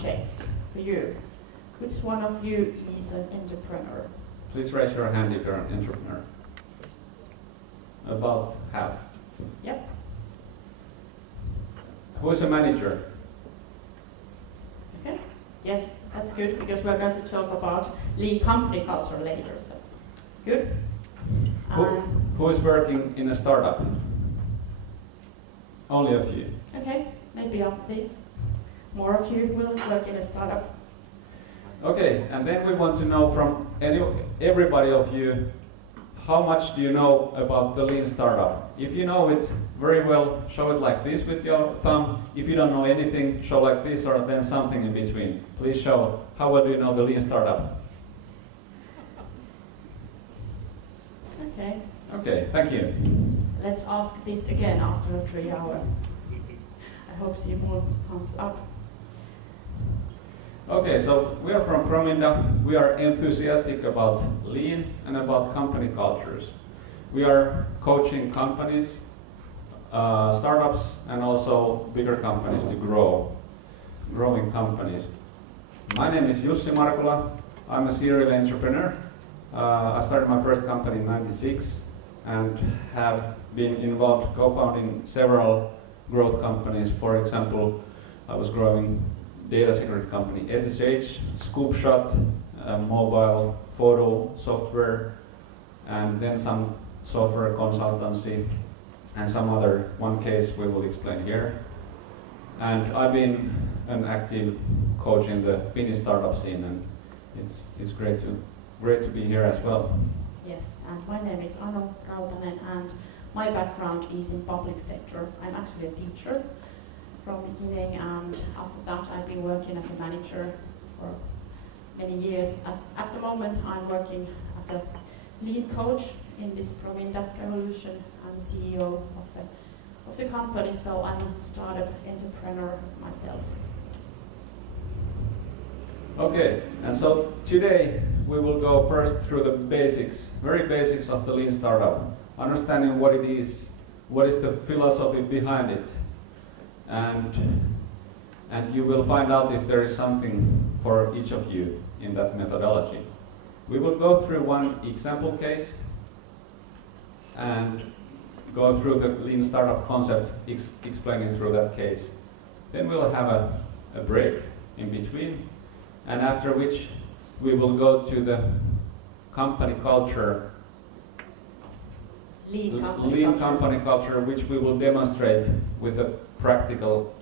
checks for you. Which one of you is an entrepreneur? Please raise your hand if you're an entrepreneur. About half. Yep. Who is a manager? Okay. Yes, that's good because we're going to talk about lean company culture later. So, good. Who is working in a startup? Only a few. Okay, maybe after this, more of you will work in a startup. Okay, and then we want to know from everybody of you, how much do you know about the lean startup? If you know it very well, show it like this with your thumb. If you don't know anything, show like this or then something in between. Please show how well do you know the lean startup. Okay. Okay, thank you. Let's ask this again after a 3 hour. I hope see more thumbs up. Okay, so we are from Prominda. We are enthusiastic about lean and about company cultures. We are coaching companies, startups, and also bigger companies to growing companies. My name is Jussi Markula. I'm a serial entrepreneur. I started my first company in '96 and have been involved co-founding several growth companies. For example, I was growing data security company SSH, Scoopshot, mobile photo software, and then some software consultancy, and some other one case we will explain here. And I've been an active coach in the Finnish startup scene, and it's great to be here as well. Yes, and my name is Anu Rautanen, and my background is in public sector. I'm actually a teacher from beginning, and after that I've been working as a manager for many years. At the moment I'm working as a lead coach in this Prominda revolution. I'm CEO of the company, so I'm a startup entrepreneur myself. Okay, and so today we will go first through the basics, very basics of the lean startup, understanding what it is, what is the philosophy behind it, and you will find out if there is something for each of you in that methodology. We will go through one example case and go through the lean startup concept, explaining through that case. Then we'll have a break in between, and after which we will go to the company culture, lean company culture, which we will demonstrate with a practical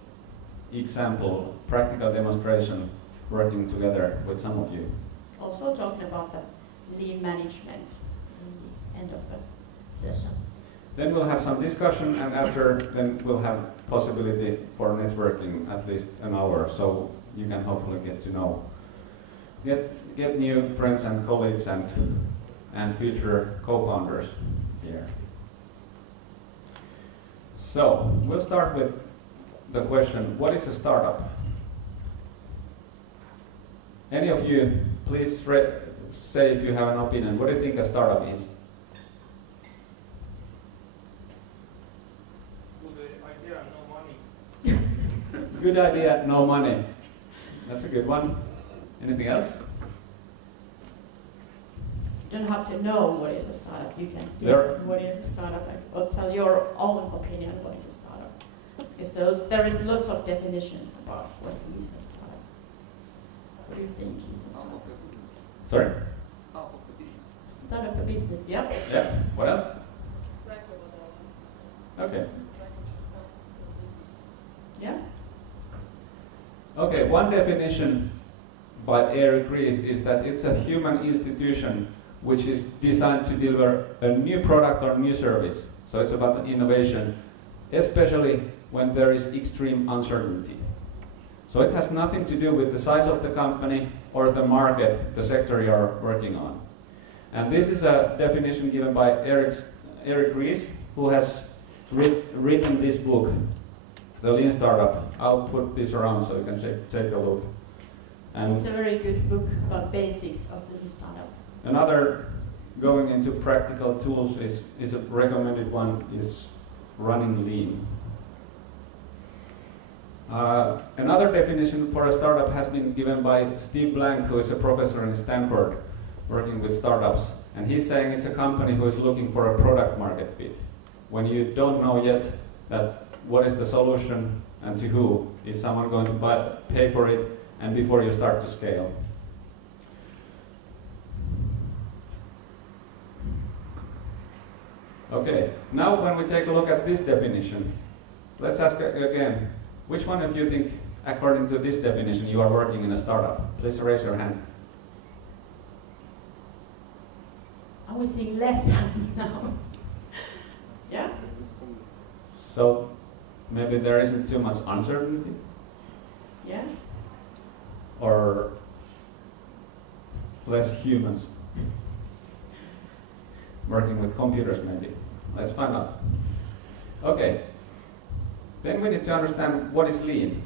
example, practical demonstration, working together with some of you. Also talking about the lean management in the end of the session. Then we'll have some discussion, and after then we'll have possibility for networking at least an hour, so you can hopefully get to know, get new friends and colleagues and future co-founders here. So we'll start with the question, what is a startup? Any of you, please say if you have an opinion. What do you think a startup is? Good idea, no money. Good idea, no money. That's a good one. Anything else? You don't have to know what is a startup. You can guess what is a startup, or tell your own opinion what is a startup. Because there is lots of definition about what is a startup. What do you think is a startup? Sorry? Start of the business, yeah? Yeah. What else? Exactly what I wanted to say. Okay. Yeah? Okay, one definition by Eric Ries is that it's a human institution which is designed to deliver a new product or new service. So it's about the innovation, especially when there is extreme uncertainty. So it has nothing to do with the size of the company or the market, the sector you are working on. And this is a definition given by Eric Ries, who has written this book, The Lean Startup. I'll put this around so you can take a look. And it's a very good book about basics of lean startup. Another going into practical tools is a recommended one is running lean. Another definition for a startup has been given by Steve Blank, who is a professor in Stanford working with startups. And he's saying it's a company who is looking for a product market fit. When you don't know yet that what is the solution and to who, is someone going to pay for it, and before you start to scale. Okay, now when we take a look at this definition, let's ask again, which one of you think, according to this definition, you are working in a startup? Please raise your hand. Are we seeing less hands now? Yeah? So maybe there isn't too much uncertainty? Yeah? Or less humans working with computers maybe? Let's find out. Okay. Then we need to understand what is lean.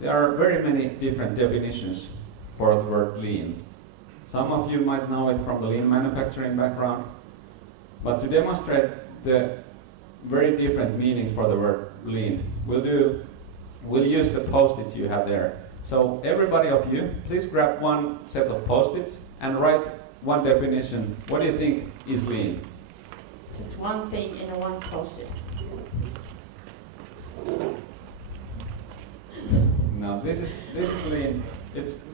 There are very many different definitions for the word lean. Some of you might know it from the lean manufacturing background, but to demonstrate the very different meaning for the word lean, we'll use the post-its you have there. So everybody of you, please grab one set of post-its and write one definition. What do you think is lean? Just one thing in a one post-it. Now this is lean.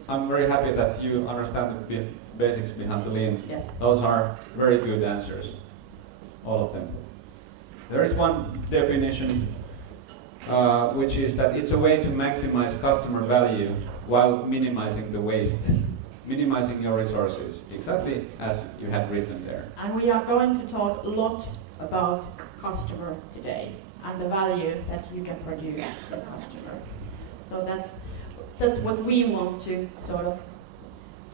I'm very happy that you understand the basics behind the lean. Yes. Those are very good answers, all of them. There is one definition, which is that it's a way to maximize customer value while minimizing the waste, minimizing your resources, exactly as you had written there. And we are going to talk a lot about customer today and the value that you can produce to the customer. So that's what we want to sort of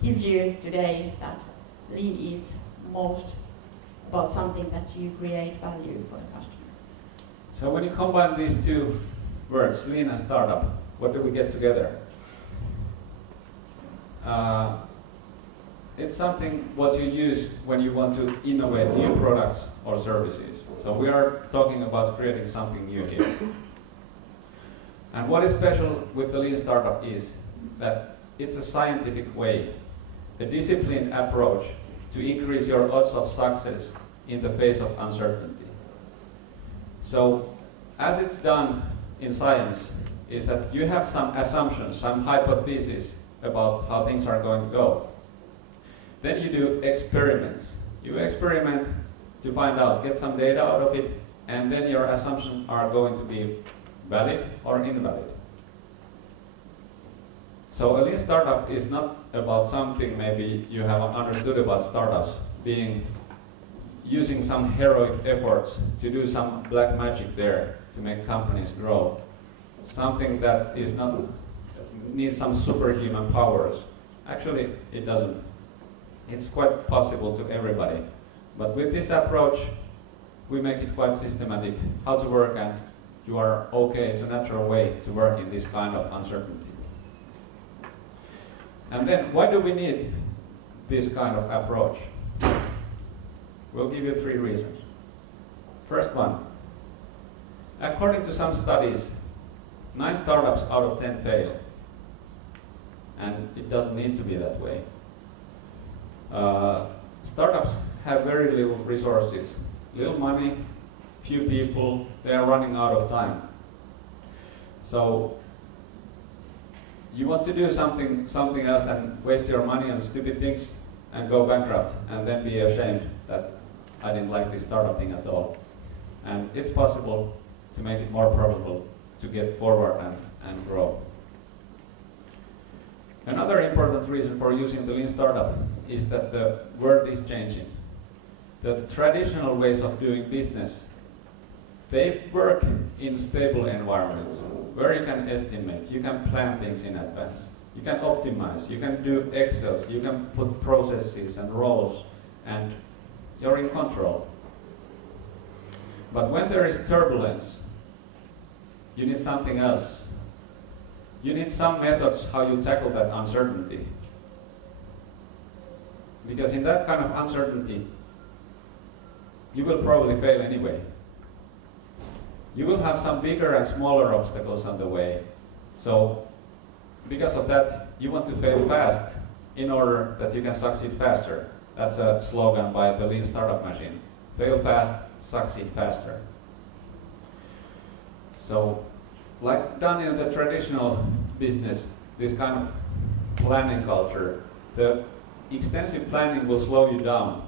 give you today, that lean is most about something that you create value for the customer. So when you combine these two words, lean and startup, what do we get together? It's something what you use when you want to innovate new products or services. So we are talking about creating something new here. And what is special with the lean startup is that it's a scientific way, a disciplined approach to increase your odds of success in the face of uncertainty. So, as it's done in science, is that you have some assumptions, some hypotheses about how things are going to go. Then you do experiments. You experiment to find out, get some data out of it, and then your assumptions are going to be valid or invalid. So a lean startup is not about something maybe you have understood about startups being using some heroic efforts to do some black magic there to make companies grow. Something that is not needs some superhuman powers. Actually, it doesn't. It's quite possible to everybody. But with this approach, we make it quite systematic how to work, and you are okay, it's a natural way to work in this kind of uncertainty. And then, why do we need this kind of approach? We'll give you 3 reasons. First one, according to some studies, 9 startups out of 10 fail. And it doesn't need to be that way. Startups have very little resources, little money, few people, they are running out of time. So you want to do something else than waste your money on stupid things and go bankrupt and then be ashamed that I didn't like this startup thing at all. And it's possible to make it more probable to get forward and grow. Another important reason for using the lean startup is that the world is changing. The traditional ways of doing business, they work in stable environments where you can estimate, you can plan things in advance, you can optimize, you can do Excels, you can put processes and roles, and you're in control. But when there is turbulence, you need something else. You need some methods how you tackle that uncertainty. Because in that kind of uncertainty, you will probably fail anyway. You will have some bigger and smaller obstacles on the way, So because of that, you want to fail fast in order that you can succeed faster. That's a slogan by the Lean Startup Machine. Fail fast, succeed faster. So, like done in the traditional business, this kind of planning culture, the extensive planning will slow you down.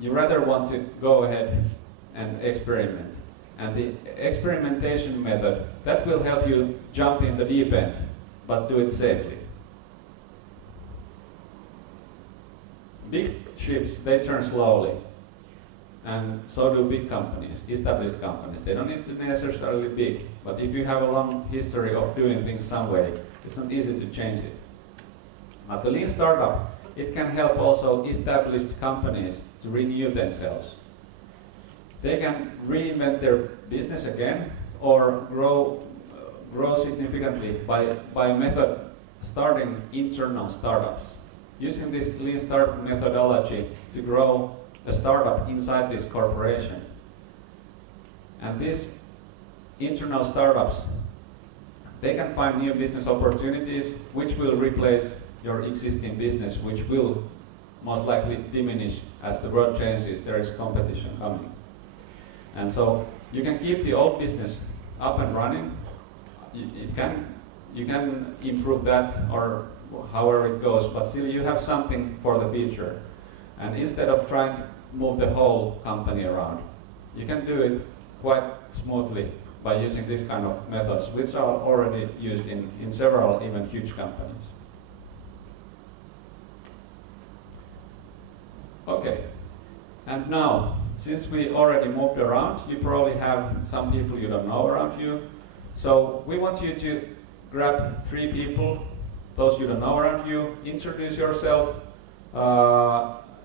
You rather want to go ahead and experiment. And the experimentation method, that will help you jump in the deep end, but do it safely. Big ships, they turn slowly. And so do big companies, established companies. They don't need to necessarily be big, but if you have a long history of doing things some way, it's not easy to change it. But the Lean Startup, it can help also established companies to renew themselves. They can reinvent their business again or grow significantly by method starting internal startups. Using this Lean Startup methodology to grow a startup inside this corporation. And these internal startups, they can find new business opportunities which will replace your existing business, which will most likely diminish as the world changes. There is competition coming. And so you can keep the old business up and running. You can improve that or however it goes, but still you have something for the future. And instead of trying to move the whole company around, you can do it quite smoothly by using this kind of methods, which are already used in several even huge companies. Okay, and now, since we already moved around, you probably have some people you don't know around you. So we want you to grab 3 people, those you don't know around you, introduce yourself,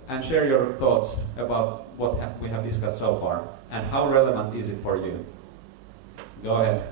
and share your thoughts about what we have discussed so far, and how relevant is it for you. Go ahead.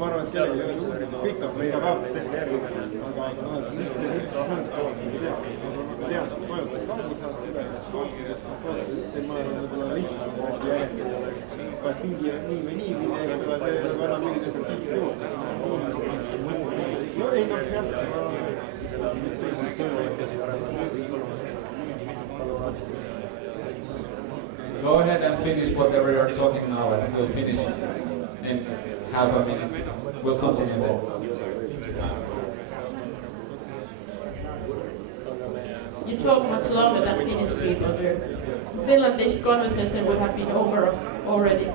ma arvan, et sellega ei ole suur, kõik on iga päev tehtud, aga mis see üldse tähendab, ma tean, et toimutas kaugusas, tootmises, ma arvan, võib-olla lihtsalt hästi järjest, et mingi nii või nii, eks ole, see võib olla mingid efektiivsed juurde. No ei, noh, jah, Go ahead and finish whatever you're talking now, and we'll finish in half a minute. We'll continue then. You talk much longer than Finnish people do. In Finland, this conversation would have been over already.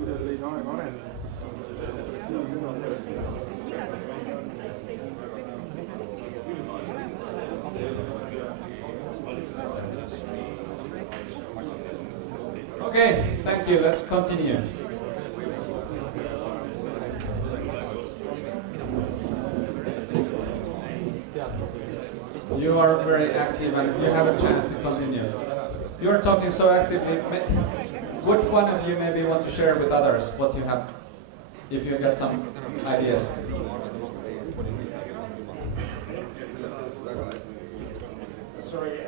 kuidas leida aega arendada. Okay, thank you. Let's continue. You are very active and you have a chance to continue. You are talking so actively. Would one of you maybe want to share with others what you have, if you got some ideas? Sorry,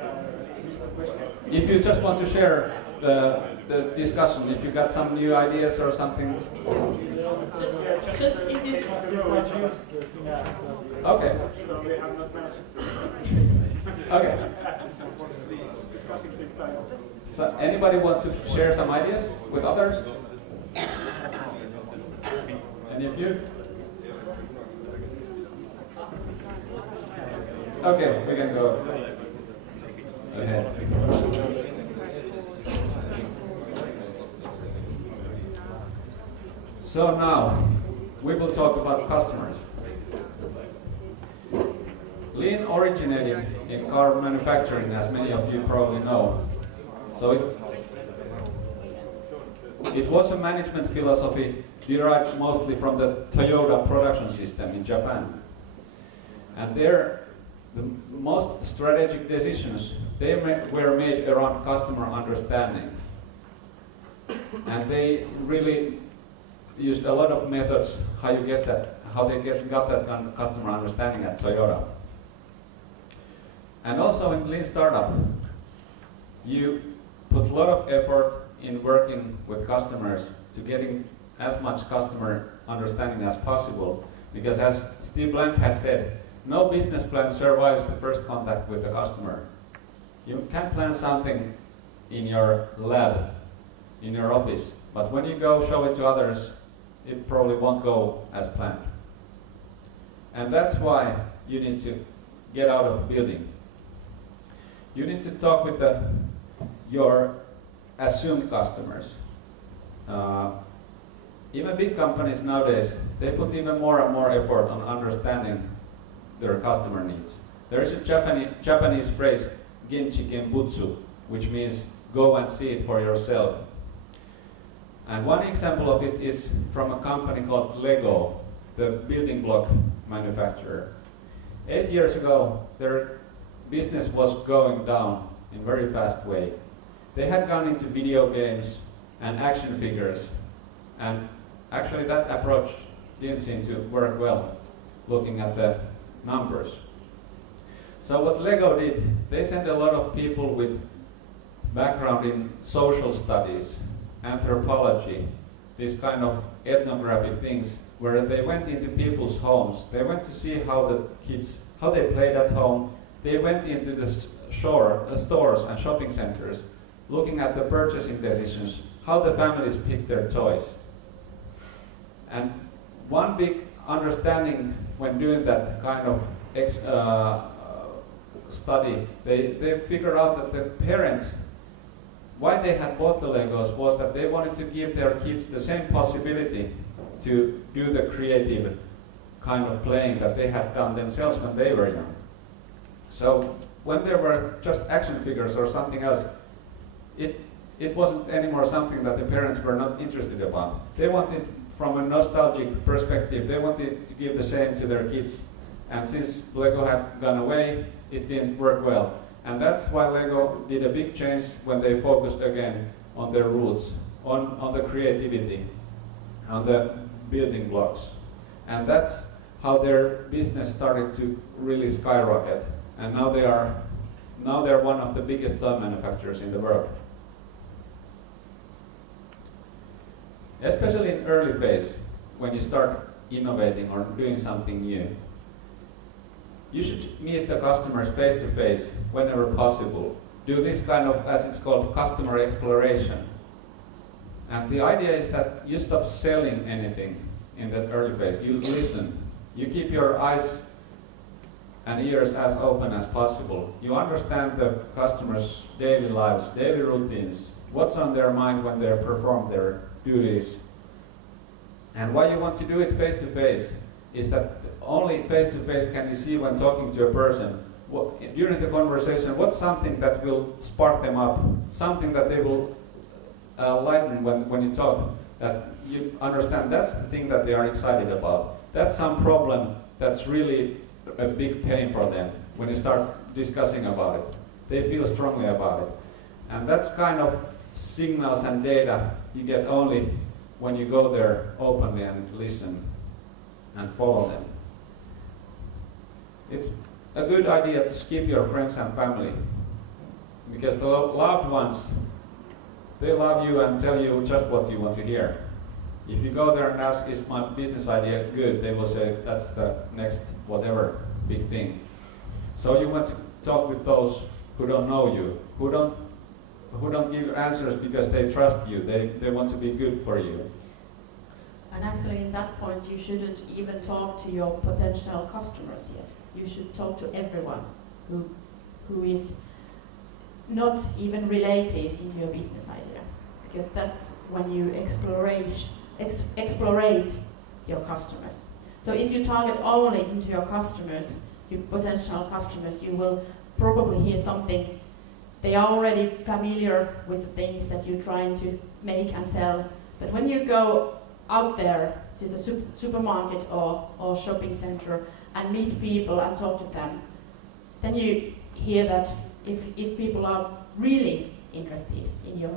missed the question. If you just want to share the discussion, if you got some new ideas or something. Just if you... Okay. So we have not managed. Okay. Discussing takes time. So anybody wants to share some ideas with others? Any of you? Okay, we can go ahead. So now, we will talk about customers. Lean originated in car manufacturing, as many of you probably know. So it was a management philosophy derived mostly from the Toyota production system in Japan. And there, the most strategic decisions, they were made around customer understanding. And they really used a lot of methods how you get that, how they got that kind of customer understanding at Toyota. And also in Lean Startup, you put a lot of effort in working with customers to getting as much customer understanding as possible, because as Steve Blank has said, no business plan survives the first contact with the customer. You can plan something in your lab, in your office, but when you go show it to others, it probably won't go as planned. And that's why you need to get out of building. You need to talk with your assumed customers. Even big companies nowadays, they put even more and more effort on understanding their customer needs. There is a Japanese phrase, genchi genbutsu, which means go and see it for yourself. And one example of it is from a company called Lego, the building block manufacturer. 8 years ago, their business was going down in a very fast way. They had gone into video games and action figures, and actually that approach didn't seem to work well, looking at the numbers. So what Lego did, they sent a lot of people with background in social studies, anthropology, these kind of ethnographic things, where they went into people's homes. They went to see how the kids, how they played at home. They went into the stores and shopping centers, looking at the purchasing decisions, how the families picked their toys. And one big understanding when doing that kind of study, they figured out that the parents, why they had bought the Legos was that they wanted to give their kids the same possibility to do the creative kind of playing that they had done themselves when they were young. So when there were just action figures or something else, it wasn't anymore something that the parents were not interested about. They wanted, from a nostalgic perspective, they wanted to give the same to their kids. And since Lego had gone away, it didn't work well. And that's why Lego did a big change when they focused again on their roots, on the creativity, on the building blocks. And that's how their business started to really skyrocket. And now they're one of the biggest toy manufacturers in the world. Especially in early phase, when you start innovating or doing something new, you should meet the customers face to face whenever possible. Do this kind of, as it's called, customer exploration. And the idea is that you stop selling anything in that early phase. You listen. You keep your eyes and ears as open as possible. You understand the customers' daily lives, daily routines, what's on their mind when they perform their duties. And why you want to do it face to face is that only face to face can you see when talking to a person. During the conversation, what's something that will spark them up, something that they will lighten when you talk, that you understand that's the thing that they are excited about. That's some problem that's really a big pain for them when you start discussing about it. They feel strongly about it. And that's kind of signals and data you get only when you go there openly and listen and follow them. It's a good idea to skip your friends and family, because the loved ones, they love you and tell you just what you want to hear. If you go there and ask, is my business idea good, they will say, that's the next whatever big thing. So you want to talk with those who don't know you, who don't give answers because they trust you, they want to be good for you. And actually in that point you shouldn't even talk to your potential customers yet. You should talk to everyone who is not even related into your business idea, because that's when you explorate your customers. So if you target only into your customers, your potential customers, you will probably hear something. They are already familiar with the things that you're trying to make and sell. But when you go out there to the supermarket or shopping center and meet people and talk to them, then you hear that if people are really interested in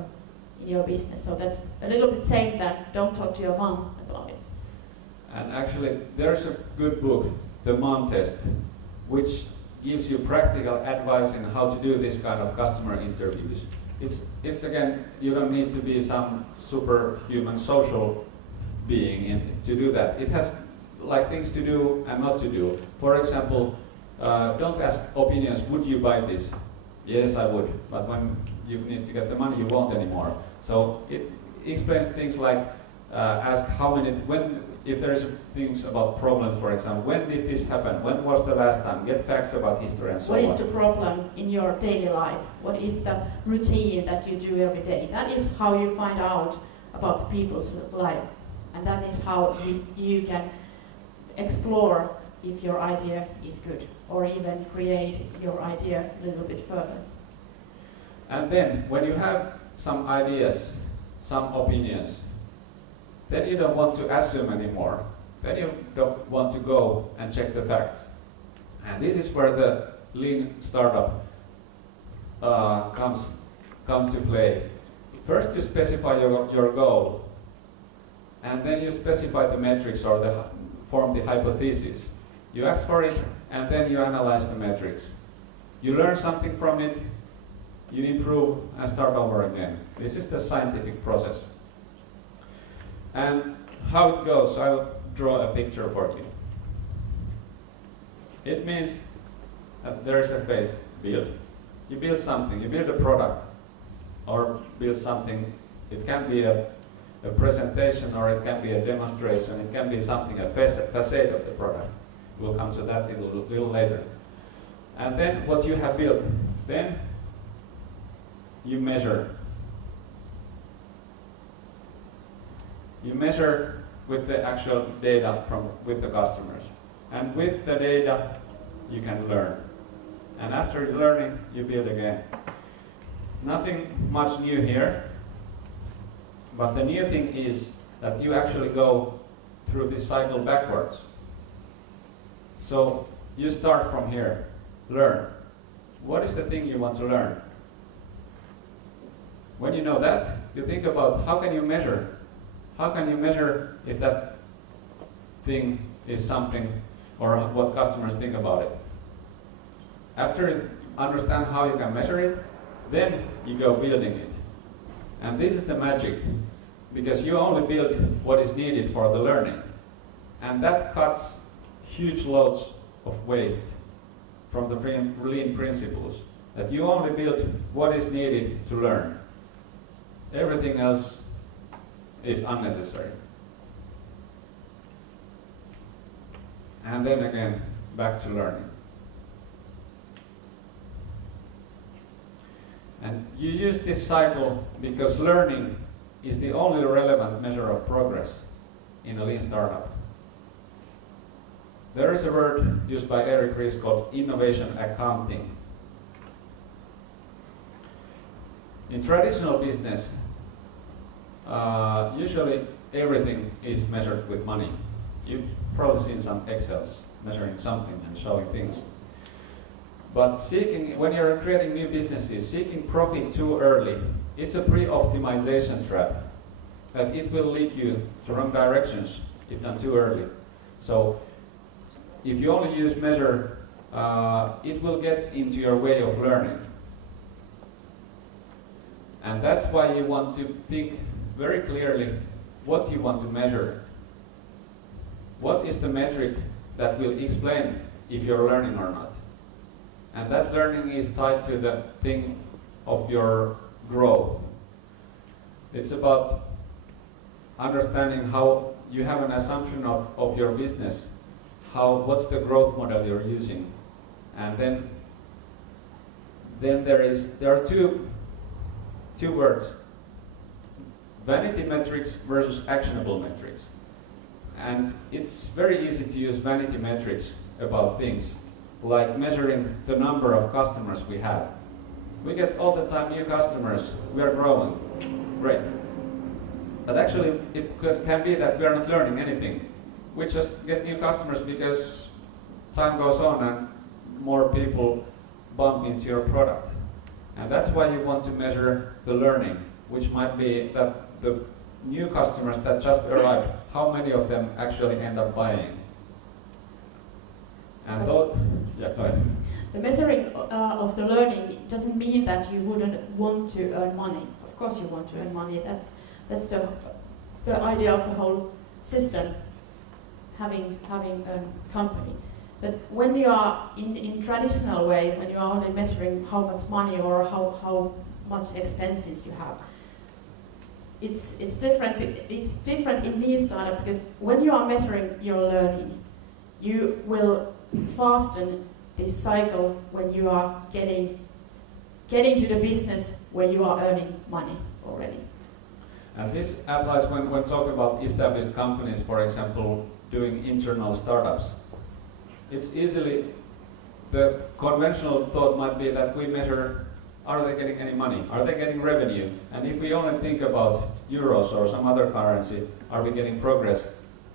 your business. So that's a little bit same that don't talk to your mom about it. And actually there's a good book, The Mom Test, which gives you practical advice in how to do this kind of customer interviews. It's again, you don't need to be some superhuman social being to do that. It has like things to do and not to do. For example, don't ask opinions, would you buy this? Yes, I would, but when you need to get the money, you won't anymore. So it explains things like, ask how many, if there is things about problems, for example, when did this happen? When was the last time? Get facts about history and so on. What is the problem in your daily life? What is the routine that you do every day? That is how you find out about the people's life. And that is how you can explore if your idea is good, or even create your idea a little bit further. And then, when you have some ideas, some opinions, then you don't want to assume anymore. Then you don't want to go and check the facts. And this is where the lean startup comes to play. First you specify your goal, and then you specify the metrics or form the hypothesis. You ask for it, and then you analyze the metrics. You learn something from it, you improve and start over again. This is the scientific process. And how it goes, I'll draw a picture for you. It means that there is a phase, build. You build something, you build a product, or build something. It can be a presentation, or it can be a demonstration, it can be something, a facade of the product. We'll come to that a little later. And then what you have built, then you measure. You measure with the actual data with the customers. And with the data, you can learn. And after learning, you build again. Nothing much new here, but the new thing is that you actually go through this cycle backwards. So you start from here, learn. What is the thing you want to learn? When you know that, you think about how can you measure? How can you measure if that thing is something or what customers think about it? After you understand how you can measure it, then you go building it. And this is the magic, because you only build what is needed for the learning. And that cuts huge loads of waste from the lean principles, that you only build what is needed to learn. Everything else is unnecessary. And then again, back to learning. And you use this cycle because learning is the only relevant measure of progress in a lean startup. There is a word used by Eric Ries called innovation accounting. In traditional business, usually everything is measured with money. You've probably seen some Excels measuring something and showing things. But when you're creating new businesses, seeking profit too early, it's a pre-optimization trap, that it will lead you to wrong directions if done too early. So if you only use measure, it will get into your way of learning. And that's why you want to think very clearly what you want to measure. What is the metric that will explain if you're learning or not? And that learning is tied to the thing of your growth. It's about understanding how you have an assumption of your business, what's the growth model you're using. And then there are two words, vanity metrics versus actionable metrics. And it's very easy to use vanity metrics about things, like measuring the number of customers we have. We get all the time new customers, we are growing, great. But actually it can be that we are not learning anything. We just get new customers because time goes on and more people bump into your product. And that's why you want to measure the learning, which might be that the new customers that just arrived, how many of them actually end up buying. And yeah, go ahead. The measuring of the learning doesn't mean that you wouldn't want to earn money. Of course you want to earn money. That's the idea of the whole system, having a company. But when you are in traditional way, when you are only measuring how much money or how much expenses you have, it's different. It's different in lean startup, because when you are measuring your learning, you will fasten this cycle when you are getting to the business where you are earning money already. And this applies when talking about established companies, for example, doing internal startups. It's the conventional thought might be that we measure, are they getting any money? Are they getting revenue? And if we only think about euros or some other currency, are we getting progress?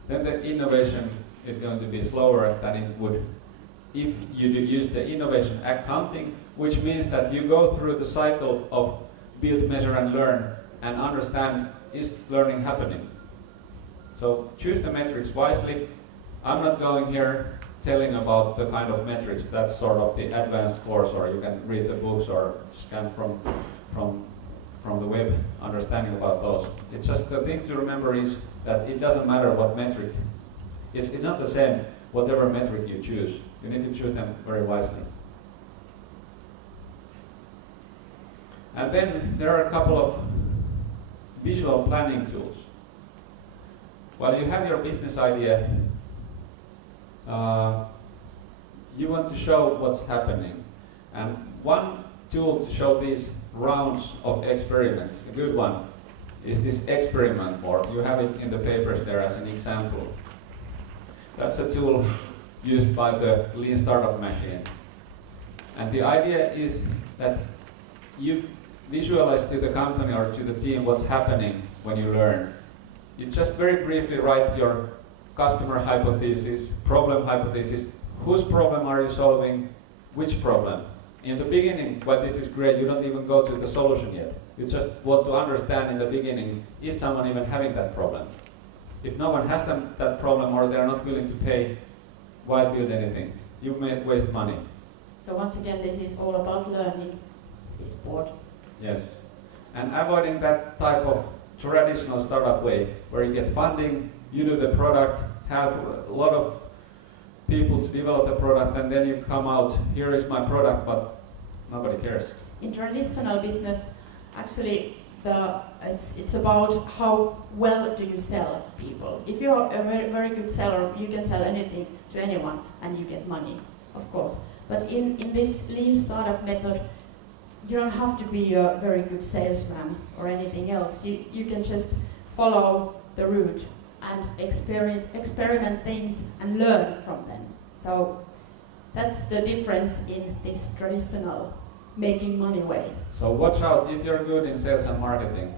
Then the innovation is going to be slower than it would if you use the innovation accounting, which means that you go through the cycle of build, measure and learn and understand, is learning happening? So choose the metrics wisely. I'm not going here telling about the kind of metrics, that's sort of the advanced course, or you can read the books or scan from the web understanding about those. It's just the thing to remember is that it doesn't matter what metric. It's not the same, whatever metric you choose. You need to choose them very wisely. And then there are a couple of visual planning tools. While you have your business idea, you want to show what's happening. And one tool to show these rounds of experiments, a good one, is this experiment board. You have it in the papers there as an example. That's a tool used by the Lean Startup Machine. And the idea is that you visualize to the company or to the team what's happening when you learn. You just very briefly write your customer hypothesis, problem hypothesis. Whose problem are you solving? Which problem? In the beginning, when this is great, you don't even go to the solution yet. You just want to understand in the beginning, is someone even having that problem? If no one has that problem or they're not willing to pay, why build anything? You may waste money. So once again, this is all about learning this board. Yes. And avoiding that type of traditional startup way, where you get funding, you do the product, have a lot of people to develop the product, and then you come out, here is my product, but nobody cares. In traditional business, actually, it's about how well do you sell people. If you're a very, very good seller, you can sell anything to anyone and you get money, of course. But in this lean startup method, you don't have to be a very good salesman or anything else. You can just follow the route and experiment things and learn from them. So that's the difference in this traditional making money way. So watch out if you're good in sales and marketing.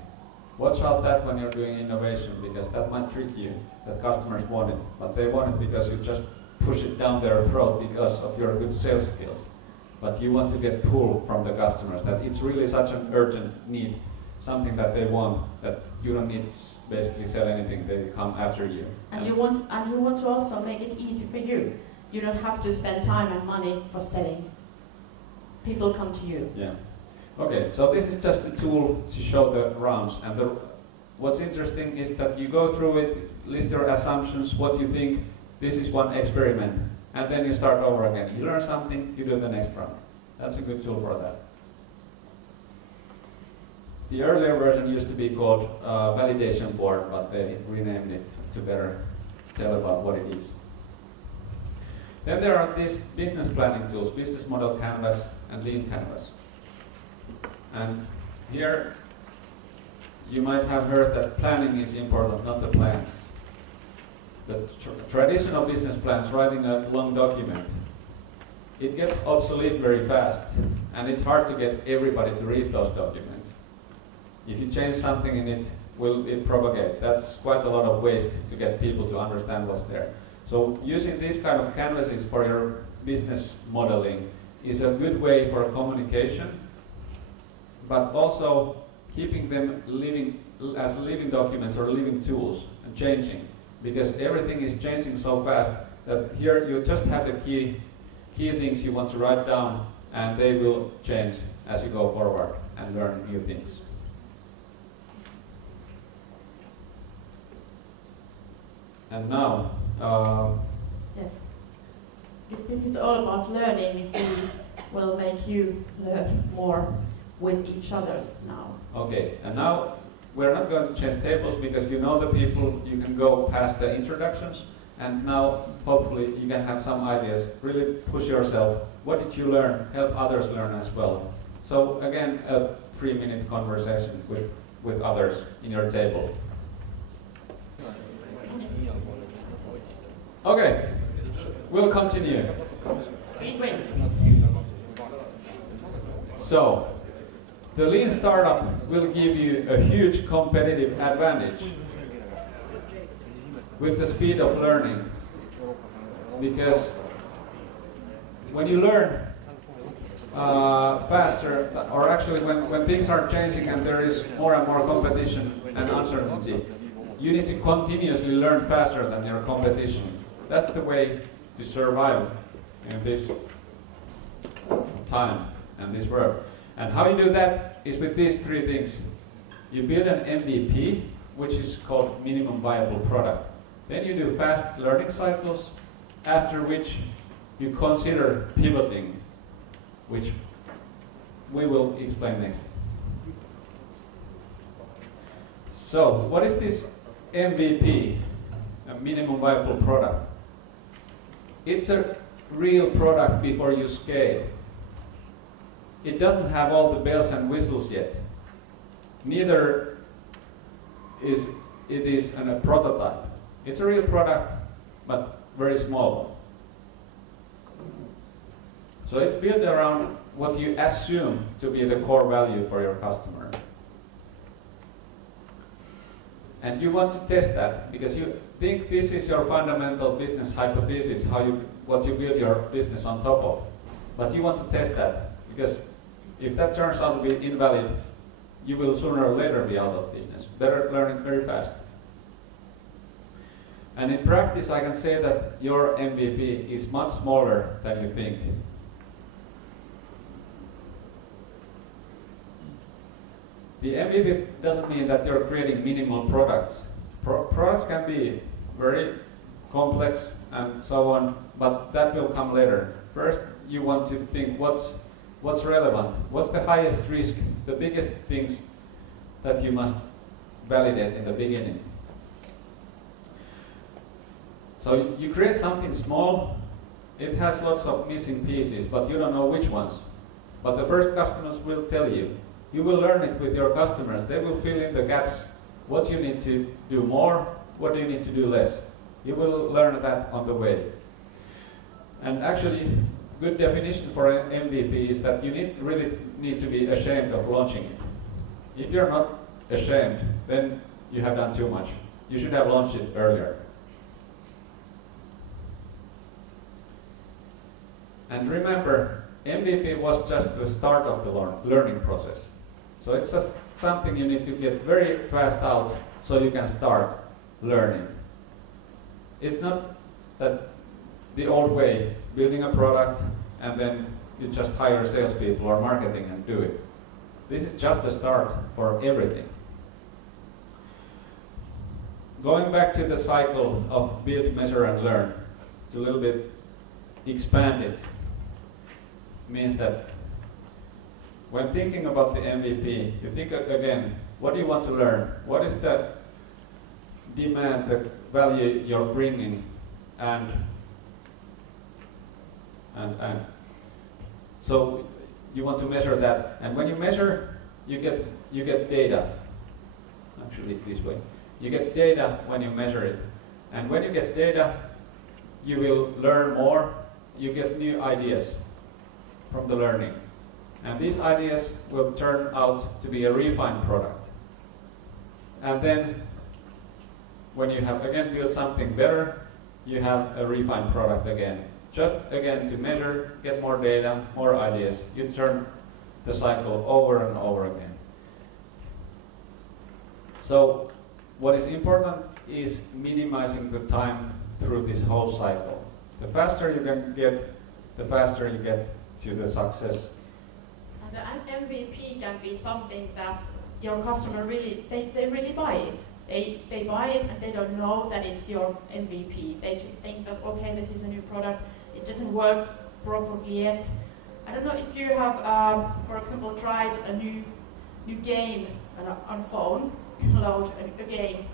Watch out that when you're doing innovation, because that might trick you, that customers want it, but they want it because you just push it down their throat because of your good sales skills. But you want to get pull from the customers, that it's really such an urgent need, something that they want, that you don't need to basically sell anything, they come after you. And you want to also make it easy for you. You don't have to spend time and money for selling. People come to you. Yeah. Okay, so this is just a tool to show the rounds. And what's interesting is that you go through it, list your assumptions, what you think, this is one experiment, and then you start over again. You learn something, you do the next round. That's a good tool for that. The earlier version used to be called validation board, but they renamed it to better tell about what it is. Then there are these business planning tools, business model canvas and lean canvas. And here you might have heard that planning is important, not the plans. The traditional business plans, writing a long document, it gets obsolete very fast, and it's hard to get everybody to read those documents. If you change something in it, will it propagate? That's quite a lot of waste to get people to understand what's there. So using these kind of canvases for your business modeling is a good way for communication, but also keeping them living as living documents or living tools and changing, because everything is changing so fast that here you just have the key things you want to write down, and they will change as you go forward and learn new things. And now, yes, because this is all about learning. We will make you learn more with each others now. Okay, and now we're not going to change tables because you know the people, you can go past the introductions, and now hopefully you can have some ideas. Really push yourself. What did you learn? Help others learn as well. So again, a 3-minute conversation with others in your table. Okay, we'll continue. Speed wins. So, the lean startup will give you a huge competitive advantage with the speed of learning, because when you learn faster, or actually when things are changing and there is more and more competition and uncertainty, you need to continuously learn faster than your competition. That's the way to survive in this time and this world. And how you do that is with these 3 things. You build an MVP, which is called minimum viable product. Then you do fast learning cycles, after which you consider pivoting, which we will explain next. So, what is this MVP, a minimum viable product? it's a real product before you scale. It doesn't have all the bells and whistles yet. Neither is it is a prototype. It's a real product, but very small one. So it's built around what you assume to be the core value for your customer. And you want to test that because you think this is your fundamental business hypothesis, what you build your business on top of. But you want to test that because if that turns out to be invalid, you will sooner or later be out of business. Better learn it very fast. And in practice, I can say that your MVP is much smaller than you think. The MVP doesn't mean that you're creating minimal products. Products can be very complex and so on, but that will come later. First, you want to think what's relevant, what's the highest risk, the biggest things that you must validate in the beginning. So you create something small, it has lots of missing pieces, but you don't know which ones. But the first customers will tell you. You will learn it with your customers. They will fill in the gaps, what you need to do more, what do you need to do less. You will learn that on the way. And actually, good definition for an MVP is that you really need to be ashamed of launching it. If you're not ashamed, then you have done too much. You should have launched it earlier. And remember, MVP was just the start of the learning process. So it's just something you need to get very fast out so you can start learning. It's not that the old way, building a product and then you just hire salespeople or marketing and do it. This is just the start for everything. Going back to the cycle of build, measure and learn, it's a little bit expanded. Means that when thinking about the MVP, you think again, what do you want to learn? What is the demand, the value you're bringing, and so you want to measure that. And when you measure, you get data. Actually, this way, you get data when you measure it, and when you get data, you will learn more. You get new ideas from the learning. And these ideas will turn out to be a refined product. And then, when you have again built something better, you have a refined product again. Just again to measure, get more data, more ideas. You turn the cycle over and over again. So, what is important is minimizing the time through this whole cycle. The faster you can get, the faster you get to the success. And the MVP can be something that your customer really, they really buy it. They buy it and they don't know that it's your MVP. They just think that, okay, this is a new product, it doesn't work properly yet. I don't know if you have, for example, tried a new game on phone, load a game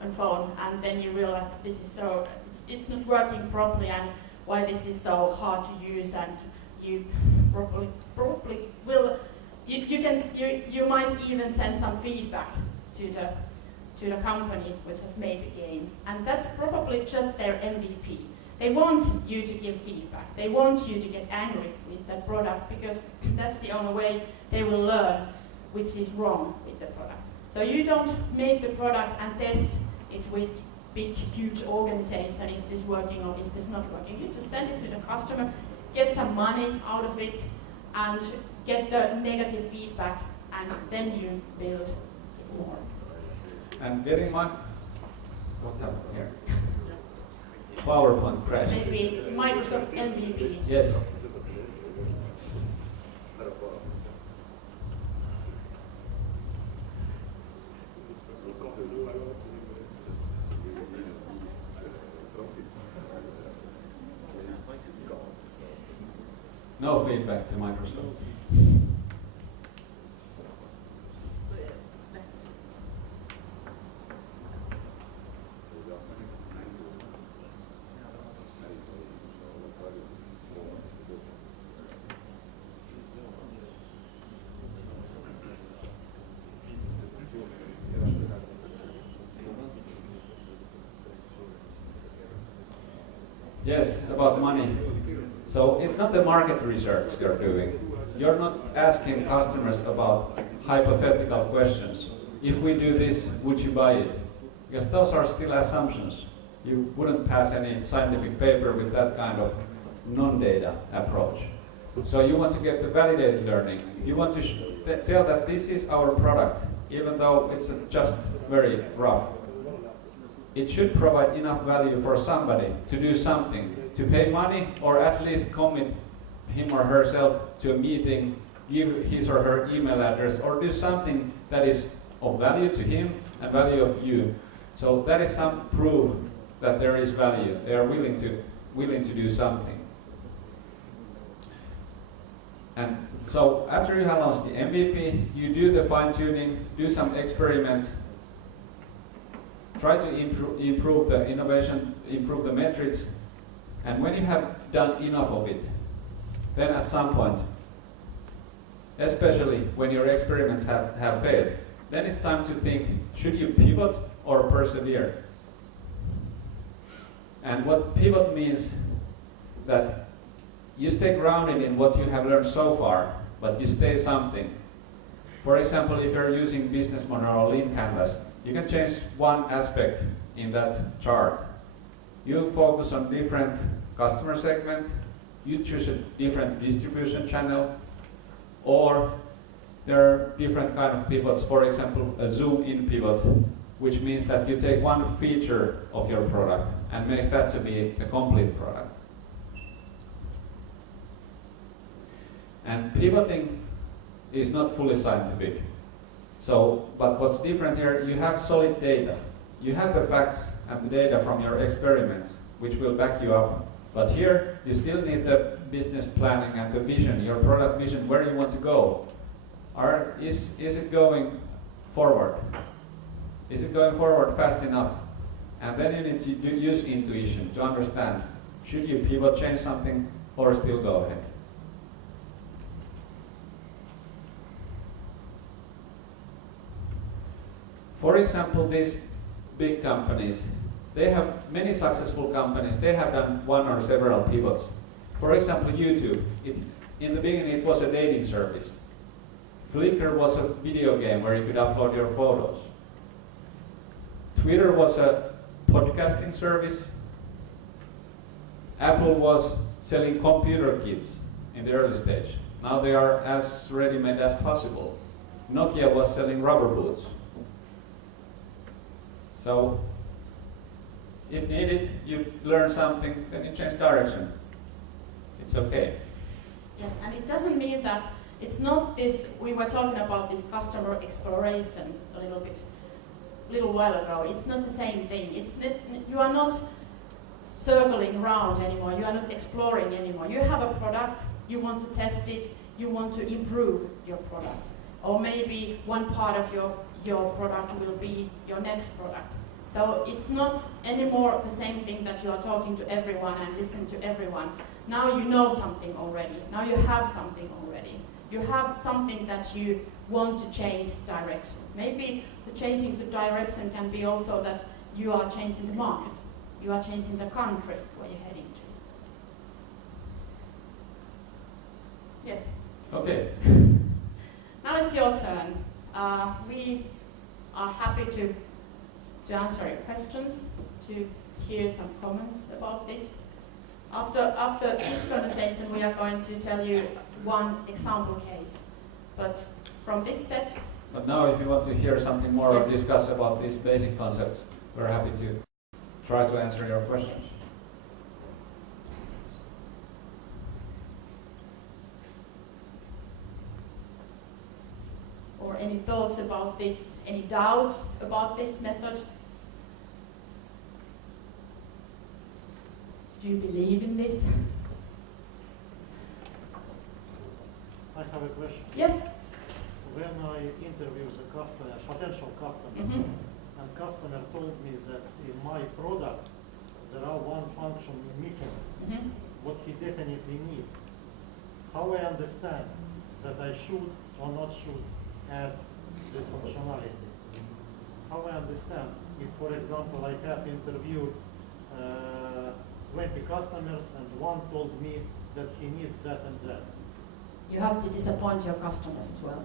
on phone, and then you realize that this is so, it's not working properly and why this is so hard to use, and you probably will, you might even send some feedback to the company which has made the game, and that's probably just their MVP. They want you to give feedback. They want you to get angry with that product because that's the only way they will learn which is wrong with the product. So you don't make the product and test it with big, huge organization. Is this working or is this not working? You just send it to the customer, get some money out of it, and get the negative feedback, and then you build it more. And bear in mind, what happened here? PowerPoint crash. Maybe Microsoft MVP. Yes. No feedback to Microsoft. Yes, about money. So it's not the market research you're doing. You're not asking customers about hypothetical questions. If we do this, would you buy it? Because those are still assumptions. You wouldn't pass any scientific paper with that kind of non-data approach. So you want to get the validated learning. You want to tell that this is our product, even though it's just very rough. It should provide enough value for somebody to do something, to pay money, or at least commit him or herself to a meeting, give his or her email address, or do something that is of value to him and value of you. So that is some proof that there is value. They are willing to do something. And so after you have launched the MVP, you do the fine-tuning, do some experiments, try to improve the innovation, improve the metrics, and when you have done enough of it, then at some point, especially when your experiments have failed, then it's time to think, should you pivot or persevere? And what pivot means that you stay grounded in what you have learned so far, but you stay something. For example, if you're using business model or lean canvas, you can change one aspect in that chart. You focus on different customer segment, you choose a different distribution channel, or there are different kind of pivots. For example, a zoom-in pivot, which means that you take one feature of your product and make that to be the complete product. And pivoting is not fully scientific. So, but what's different here, you have solid data. You have the facts and the data from your experiments, which will back you up. But here, you still need the business planning and the vision, your product vision, where you want to go. Is it going forward? Is it going forward fast enough? And then you need to use intuition to understand, should you pivot, change something, or still go ahead? For example, these big companies, they have many successful companies, they have done one or several pivots. For example, YouTube, in the beginning it was a dating service. Flickr was a video game where you could upload your photos. Twitter was a podcasting service. Apple was selling computer kits in the early stage. Now they are as ready-made as possible. Nokia was selling rubber boots. So, if needed, you learn something, then you change direction. It's okay. Yes, and it doesn't mean that it's not this, we were talking about this customer exploration a little while ago. It's not the same thing. You are not circling around anymore, you are not exploring anymore. You have a product, you want to test it, you want to improve your product. Or maybe one part of your product will be your next product. So it's not anymore the same thing that you are talking to everyone and listen to everyone. Now you know something already. Now you have something already. You have something that you want to change direction. Maybe the changing the direction can be also that you are changing the market. You are changing the country where you're heading to. Yes? Okay. Now it's your turn. We are happy to answer your questions, to hear some comments about this. After this conversation, we are going to tell you one example case. But from this set... But now if you want to hear something more yes. or discuss about these basic concepts, we're happy to try to answer your questions. Yes. Or any thoughts about this, any doubts about this method? Do you believe in this? I have a question. Yes? When I interviewed a customer, potential customer, and customer told me that in my product there are one function missing, what he definitely needs. How I understand that I should or not should add this functionality? How I understand if, for example, I have interviewed 20 customers and one told me that he needs that and that. You have to disappoint your customers as well.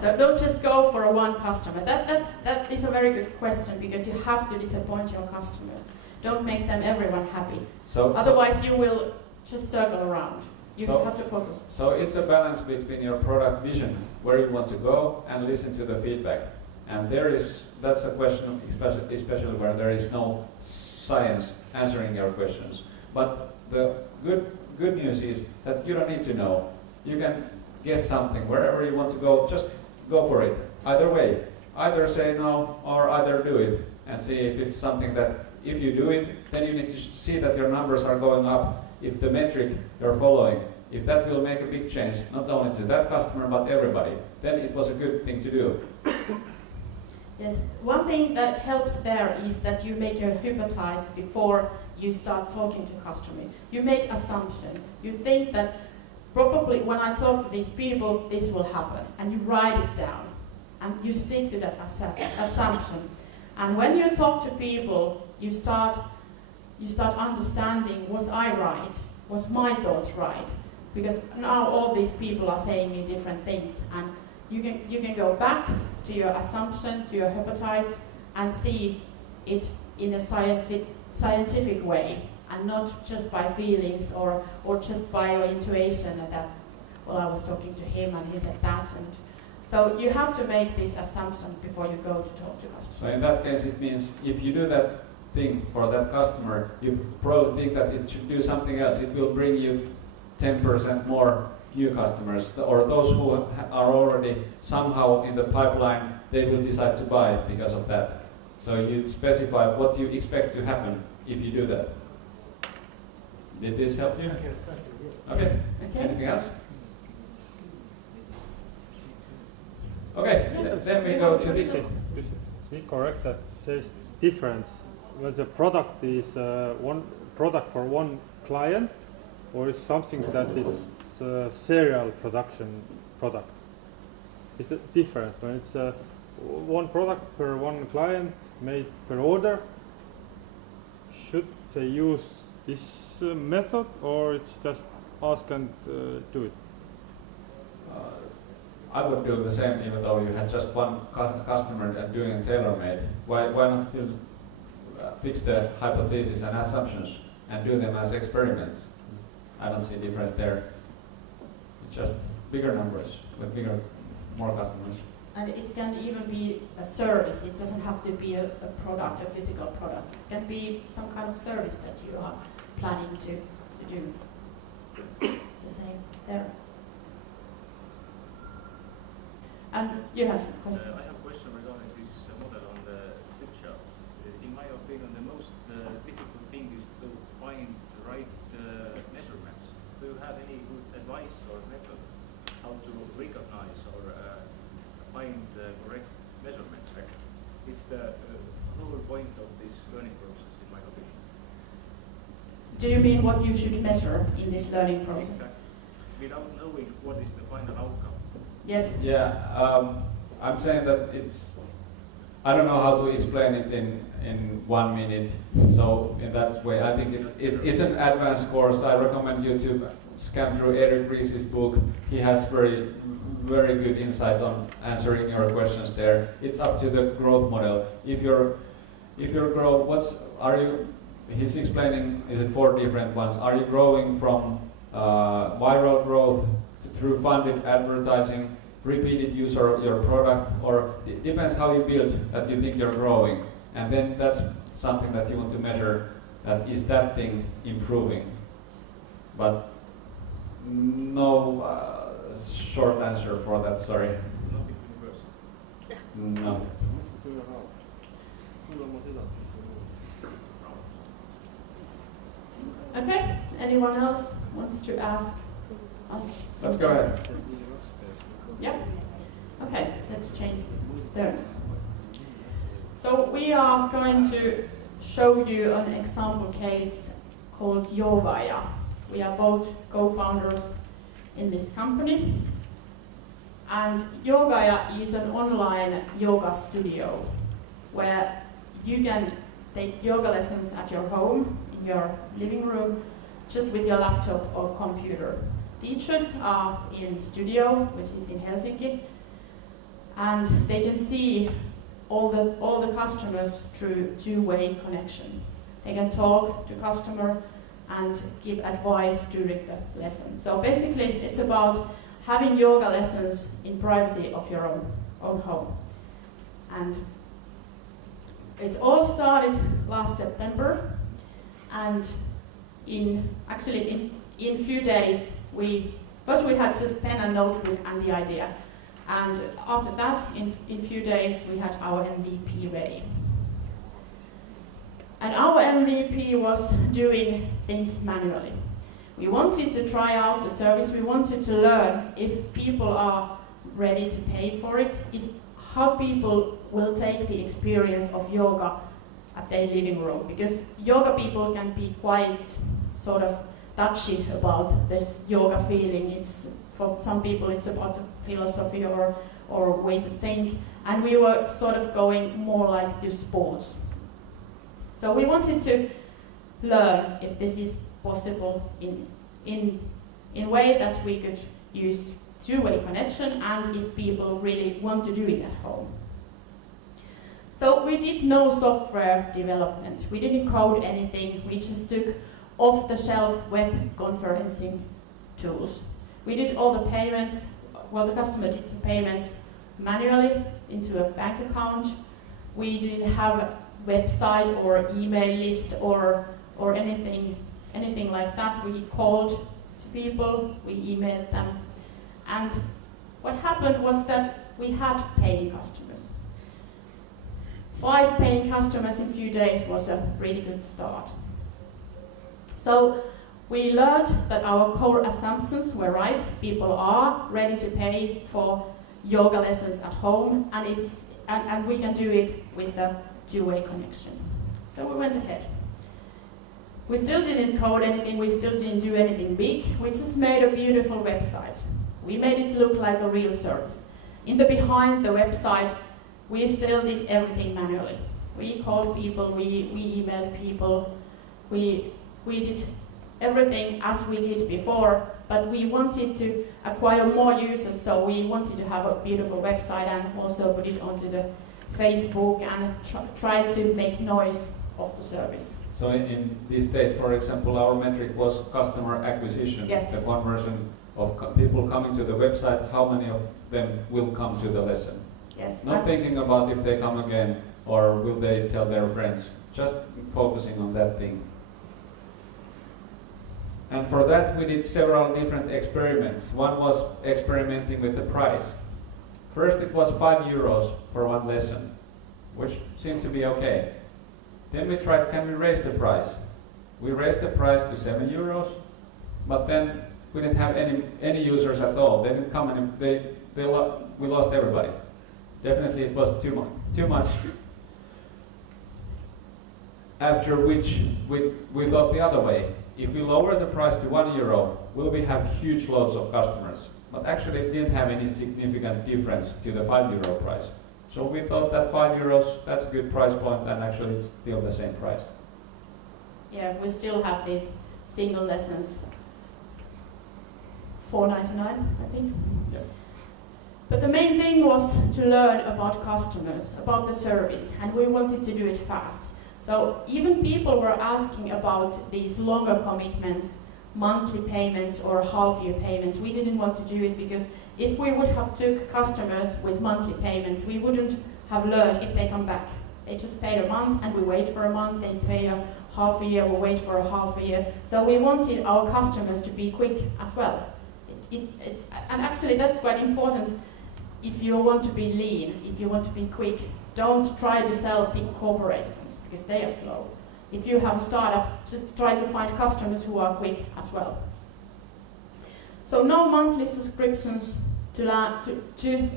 So don't just go for a one customer. That is a very good question, because you have to disappoint your customers. Don't make them everyone happy. Otherwise you will just circle around. You have to focus. So it's a balance between your product vision, where you want to go, and listen to the feedback. And that's a question, especially where there is no science answering your questions. But the good news is that you don't need to know. You can guess something. Wherever you want to go, just go for it. Either way. Either say no or either do it, and see if it's something that, if you do it, then you need to see that your numbers are going up. If the metric you're following, if that will make a big change, not only to that customer but everybody, then it was a good thing to do. Yes, one thing that helps there is that you make your hypothesis before you start talking to customer. You make assumption. You think that probably when I talk to these people, this will happen, and you write it down, and you stick to that assumption. And when you talk to people, you start understanding, was I right? Was my thoughts right? Because now all these people are saying me different things, and you can go back to your assumption, to your hypothesis, and see it in a scientific way, and not just by feelings or just by your intuition that, well, I was talking to him and he said that. And so you have to make this assumption before you go to talk to customers. So in that case, it means if you do that thing for that customer, you probably think that it should do something else. It will bring you 10% more new customers, or those who are already somehow in the pipeline, they will decide to buy because of that. So you specify what you expect to happen if you do that. Did this help you? Thank you, yes. Okay. Anything else? Okay, then we go to this. Is it correct that there's difference when the product is one product for one client, or is something that is serial production product? Is it different when it's one product per one client made per order? Should they use this method, or it's just ask and do it? I would do the same even though you had just one customer and doing a tailor-made. Why not still fix the hypothesis and assumptions and do them as experiments? I don't see a difference there. It's just bigger numbers with more customers. And it can even be a service. It doesn't have to be a product, a physical product. It can be some kind of service that you are planning to do. It's the same there. And you had a question. I have a question regarding this model on the flip chart. In my opinion, the most difficult thing is to find the right measurements. Do you have any good advice or method how to recognize or find the correct measurements? It's the whole point of this learning process, in my opinion. Do you mean what you should measure in this learning process? Exactly. Without knowing what is the final outcome. Yes. Yeah, I'm saying that I don't know how to explain it in 1 minute. So in that way, I think it's an advanced course. I recommend you to scan through Eric Ries's book. He has very good insight on answering your questions there. It's up to the growth model. If your growth, he's explaining, is it 4 different ones? Are you growing from viral growth through funded advertising, repeated use of your product, or it depends how you build that you think you're growing. And then that's something that you want to measure, that is that thing improving. But no short answer for that, sorry. Nothing universal. No. Okay, anyone else wants to ask us? Let's go ahead. Yeah. Okay, let's change turns. So we are going to show you an example case called Yoga. We are both co-founders in this company. And Yoga is an online yoga studio where you can take yoga lessons at your home in your living room, just with your laptop or computer. Teachers are in studio, which is in Helsinki, and they can see all the customers through two-way connection. They can talk to customer and give advice during the lesson. So basically, it's about having yoga lessons in privacy of your own home. And it all started last September, and in few days we had just pen and notebook and the idea, and after that in few days we had our MVP ready. And our MVP was doing things manually. We wanted to try out the service, we wanted to learn if people are ready to pay for it, how people will take the experience of yoga at their living room. Because yoga people can be quite sort of touchy about this yoga feeling. It's, for some people it's about the philosophy or way to think. And we were sort of going more like to sports. So we wanted to learn if this is possible in way that we could use two-way connection and if people really want to do it at home. So we did no software development. We didn't code anything. We just took off-the-shelf web conferencing tools. We did all the payments. Well, the customer did the payments manually into a bank account. We didn't have a website or email list or anything like that. We called to people, we emailed them. And what happened was that we had paying customers. 5 paying customers in a few days was a really good start. So we learned that our core assumptions were right. People are ready to pay for yoga lessons at home, and we can do it with a two-way connection. So we went ahead. We still didn't code anything, we still didn't do anything big, we just made a beautiful website. We made it look like a real service. In the behind the website, we still did everything manually. We called people, we emailed people, we did everything as we did before, but we wanted to acquire more users, so we wanted to have a beautiful website and also put it onto the Facebook and try to make noise of the service. So in this stage, for example, our metric was customer acquisition. Yes. The conversion of people coming to the website, how many of them will come to the lesson? Yes. Not thinking about if they come again or will they tell their friends, just focusing on that thing. And for that we did several different experiments. One was experimenting with the price. First it was €5 for one lesson, which seemed to be okay. Then we tried, can we raise the price? We raised the price to €7, but then we didn't have any users at all. They didn't come and we lost everybody. Definitely it was too much. After which we thought the other way. If we lower the price to €1, will we have huge loads of customers? But actually it didn't have any significant difference to the €5 price. So we thought that €5, that's a good price point, and actually it's still the same price. Yeah, we still have these single lessons, $4.99, I think. Yeah. But the main thing was to learn about customers, about the service, and we wanted to do it fast. So even people were asking about these longer commitments, monthly payments or half-year payments. We didn't want to do it because if we would have took customers with monthly payments, we wouldn't have learned if they come back. They just paid a month and we wait for a month, they pay a half a year, we wait for a half a year. So we wanted our customers to be quick as well. And actually that's quite important if you want to be lean, if you want to be quick. Don't try to sell big corporations because they are slow. If you have a startup, just try to find customers who are quick as well. So no monthly subscriptions to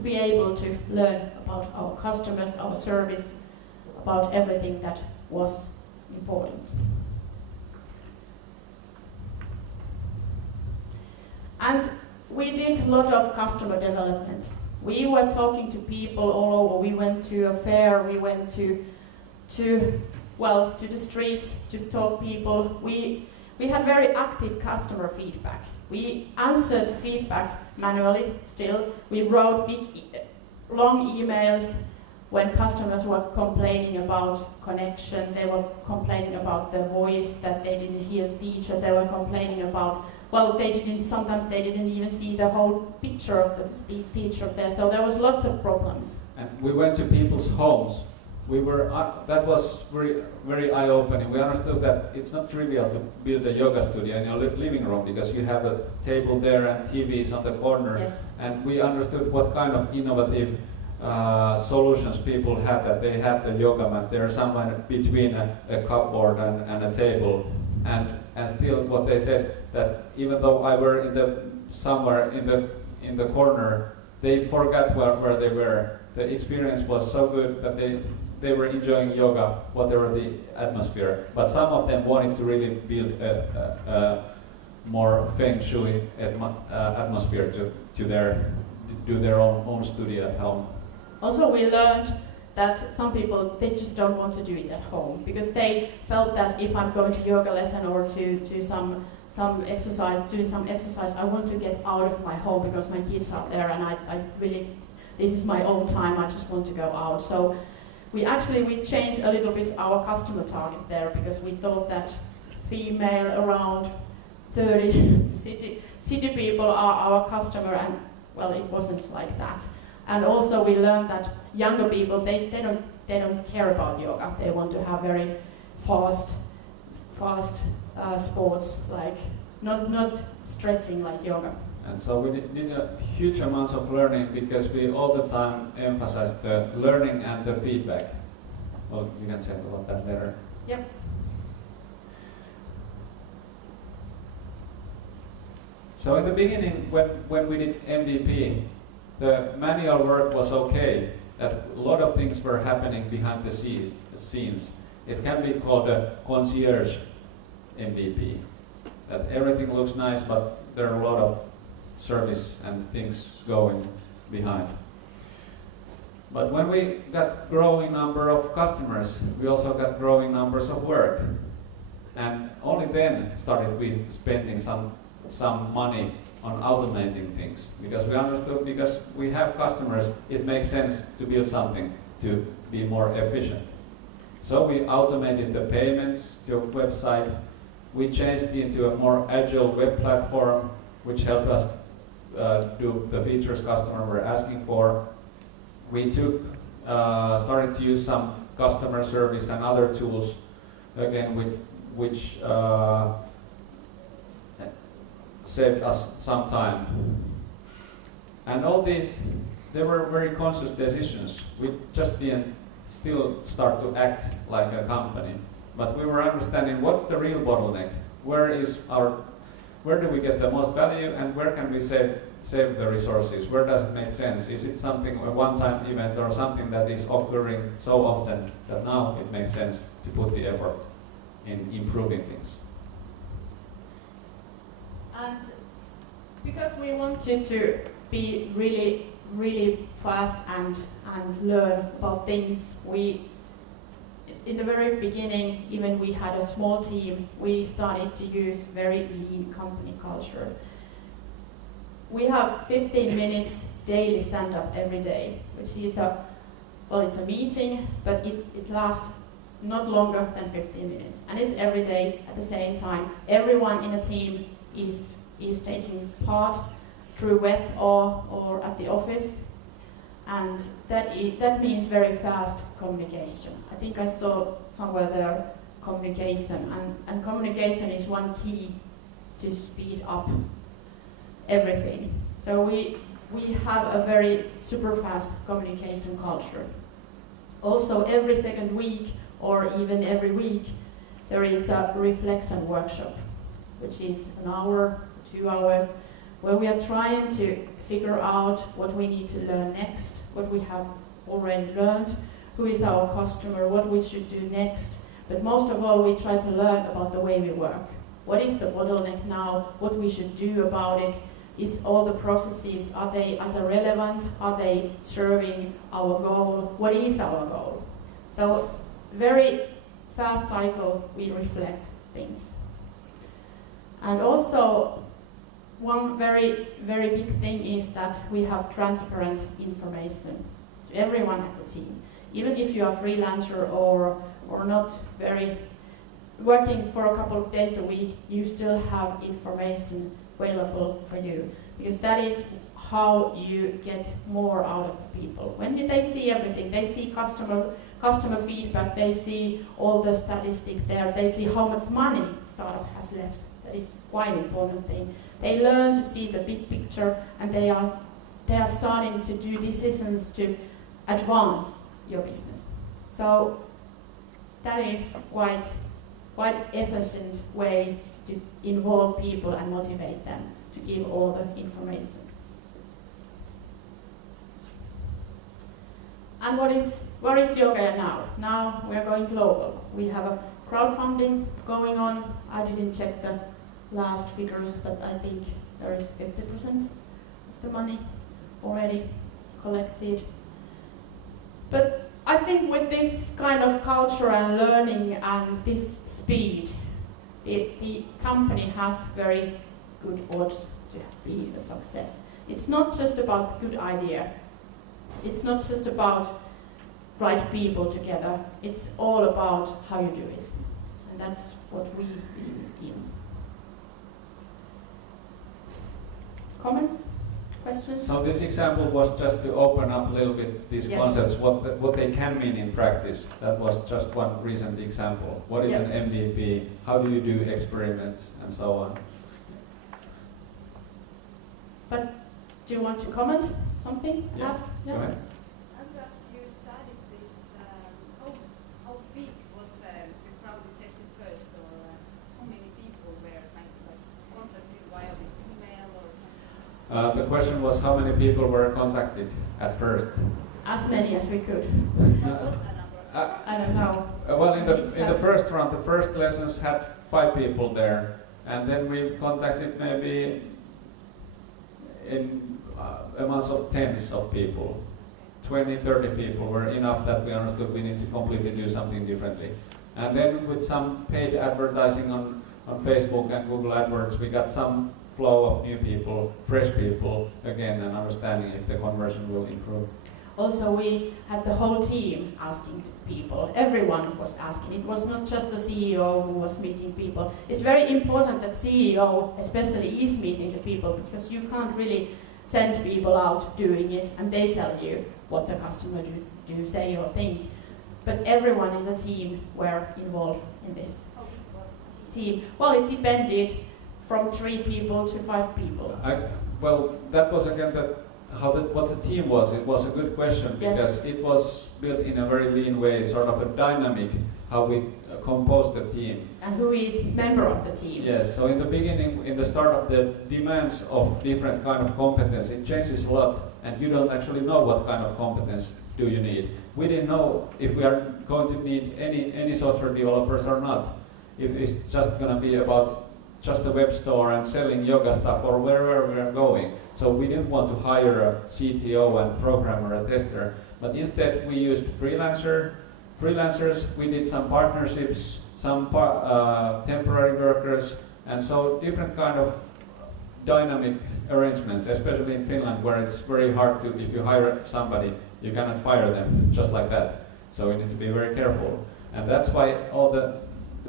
be able to learn about our customers, our service, about everything that was important. And we did a lot of customer development. We were talking to people all over. We went to a fair, we went to well, to the streets, to talk people. We had very active customer feedback. We answered feedback manually still. We wrote long emails when customers were complaining about connection. They were complaining about the voice, that they didn't hear the teacher. They were complaining about, well, sometimes they didn't even see the whole picture of the teacher there. So there was lots of problems. And we went to people's homes. That was very, very eye-opening. We understood that it's not trivial to build a yoga studio in your living room because you have a table there and TVs on the corner. Yes. And we understood what kind of innovative solutions people had, that they had the yoga mat there somewhere between a cupboard and a table. And still what they said, that even though I were somewhere in the corner, they forgot where they were. The experience was so good that they were enjoying yoga, whatever the atmosphere. But some of them wanted to really build a more feng shui atmosphere to do their own studio at home. Also, we learned that some people, they just don't want to do it at home because they felt that if I'm going to yoga lesson or to some exercise, doing some exercise, I want to get out of my home because my kids are there and I really, this is my own time, I just want to go out. So we changed a little bit our customer target there because we thought that female around 30 city people are our customer, and well, it wasn't like that. And also we learned that younger people, they don't care about yoga. They want to have very fast sports, like not stretching like yoga. And so we did a huge amounts of learning because we all the time emphasized the learning and the feedback. Well, you can talk about that later. Yep. So in the beginning, when we did MVP, the manual work was okay, that a lot of things were happening behind the scenes. It can be called a concierge MVP, that everything looks nice, but there are a lot of service and things going behind. But when we got growing number of customers, we also got growing numbers of work. And only then started we spending some money on automating things, because we understood, because we have customers, it makes sense to build something to be more efficient. So we automated the payments to a website. We changed into a more agile web platform, which helped us do the features customers were asking for. We started to use some customer service and other tools, again, which saved us some time. And all these, they were very conscious decisions. We just didn't still start to act like a company, but we were understanding what's the real bottleneck, where do we get the most value, and where can we save the resources, where does it make sense? Is it something, a one-time event, or something that is occurring so often that now it makes sense to put the effort in improving things? And because we wanted to be really, really fast and learn about things, in the very beginning, even we had a small team, we started to use very lean company culture. We have 15 minutes daily stand-up every day, which is it's a meeting, but it lasts not longer than 15 minutes. And it's every day at the same time. Everyone in a team is taking part through web or at the office, and that means very fast communication. I think I saw somewhere there communication, and communication is one key to speed up everything. So we have a very super fast communication culture. Also, every second week or even every week there is a reflection workshop, which is an hour, 2 hours, where we are trying to figure out what we need to learn next, what we have already learned, who is our customer, what we should do next. But most of all, we try to learn about the way we work. What is the bottleneck now? What we should do about it? Is all the processes, are they relevant? Are they serving our goal? What is our goal? So very fast cycle we reflect things. And also, one very, very big thing is that we have transparent information to everyone at the team. Even if you are freelancer or not very working for a couple of days a week, you still have information available for you, because that is how you get more out of the people. When they see everything, they see customer feedback, they see all the statistics there, they see how much money startup has left. That is quite an important thing. They learn to see the big picture, and they are starting to do decisions to advance your business. So that is quite efficient way to involve people and motivate them to give all the information. And where is yoga now? Now we are going global. We have a crowdfunding going on. I didn't check the last figures, but I think there is 50% of the money already collected. But I think with this kind of culture and learning and this speed, the company has very good odds to be a success. It's not just about the good idea. It's not just about right people together. It's all about how you do it. And that's what we believe in. Comments? Questions? So this example was just to open up a little bit these Yes. concepts, what they can mean in practice. That was just one recent example. What is Yep. an MVP? How do you do experiments and so on? But do you want to comment something? Yeah. Ask? Go ahead. You studied this, how big was the crowd you tested first, or how many people were kind of like contacted via this email or something? The question was how many people were contacted at first? As many as we could. What was the number? I don't know. Well, in the first round, the first lessons had 5 people there, and then we contacted maybe in amounts of tens of people. 20, 30 people were enough that we understood we need to completely do something differently. And then with some paid advertising on Facebook and Google AdWords, we got some flow of new people, fresh people, again, and understanding if the conversion will improve. Also, we had the whole team asking people. Everyone was asking. It was not just the CEO who was meeting people. It's very important that CEO especially is meeting the people, because you can't really send people out doing it and they tell you what the customer do say or think. But everyone in the team were involved in this How big was the team? team. Well, it depended from 3 people to 5 people. Well, that was again what the team was. It was a good question, Yes. because it was built in a very lean way, sort of a dynamic, how we composed the team. And who is member of the team? Yes, so in the beginning, in the startup, the demands of different kind of competence, it changes a lot, and you don't actually know what kind of competence do you need. We didn't know if we are going to need any software developers or not. If it's just going to be about just a web store and selling yoga stuff or wherever we are going. So we didn't want to hire a CTO and programmer, a tester, but instead we used freelancers, we did some partnerships, some temporary workers, and so different kind of dynamic arrangements, especially in Finland, where it's very hard to, if you hire somebody, you cannot fire them just like that. So you need to be very careful. And that's why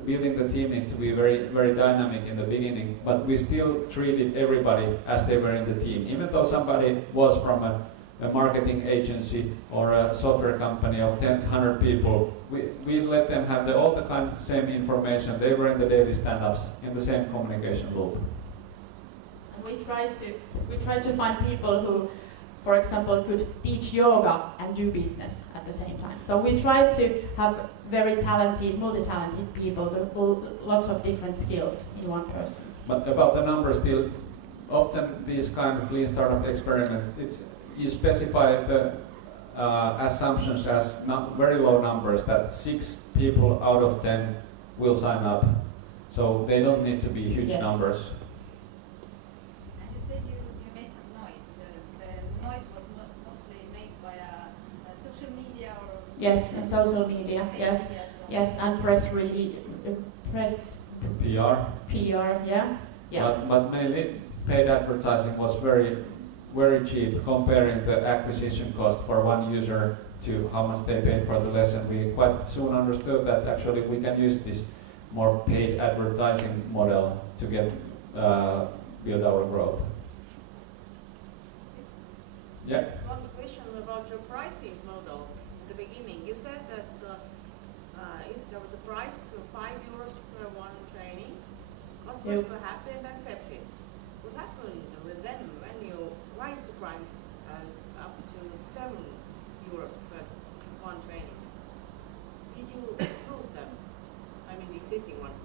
building the team needs to be very, very dynamic in the beginning, but we still treated everybody as they were in the team. Even though somebody was from a marketing agency or a software company of 10, 100 people, we let them have all the same information. They were in the daily stand-ups, in the same communication loop. And we tried to find people who, for example, could teach yoga and do business at the same time. So we tried to have very talented, multi-talented people with lots of different skills in one person. But about the numbers, still, often these kind of lean startup experiments, you specify the assumptions as very low numbers, that 6 people out of 10 will sign up. So they don't need to be huge Yes. numbers. And you said you made some noise. The noise was mostly made via social media or... Yes, and social media, yes. Yes, and press PR, yeah. But mainly paid advertising was very, very cheap comparing the acquisition cost for one user to how much they paid for the lesson. We quite soon understood that actually we can use this more paid advertising model to get build our growth. Yeah. Yes, one question about your pricing model in the beginning. You said that if there was a price of €5 per one training, customers were happy and accepted. What happened with them when you raised the price up to €7 per one training? Did you lose them? I mean the existing ones?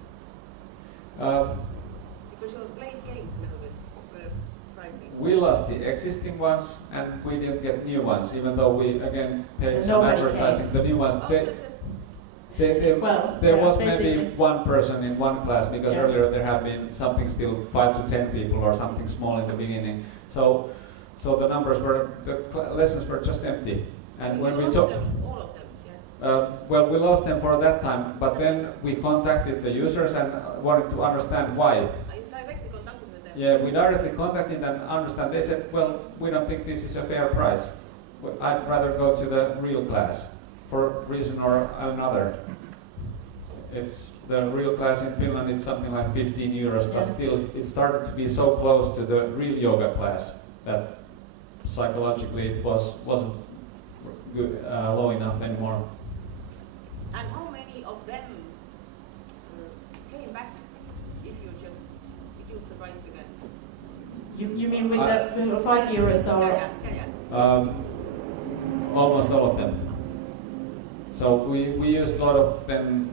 Because you played games a little bit with pricing. We lost the existing ones and we didn't get new ones, even though we again paid So some nobody advertising. came. The new ones, Well, there yeah, was maybe basically. one person in one class because Yeah. earlier there have been something still 5 to 10 people or something small in the beginning. So the numbers were, lessons were just empty. And you when we lost took, them, all of them, yes. well, we lost them for that time, but then we contacted the users and wanted to understand why. You directly contacted with them? Yeah, we directly contacted and understand. They said, well, we don't think this is a fair price. I'd rather go to the real class for a reason or another. It's the real class in Finland, it's something like €15, but Yeah. still it started to be so close to the real yoga class that psychologically it wasn't good, low enough anymore. And how many of them came back if you just reduce the price again? You mean with the €5 or? Yeah. Almost all of them. So we used a lot of them,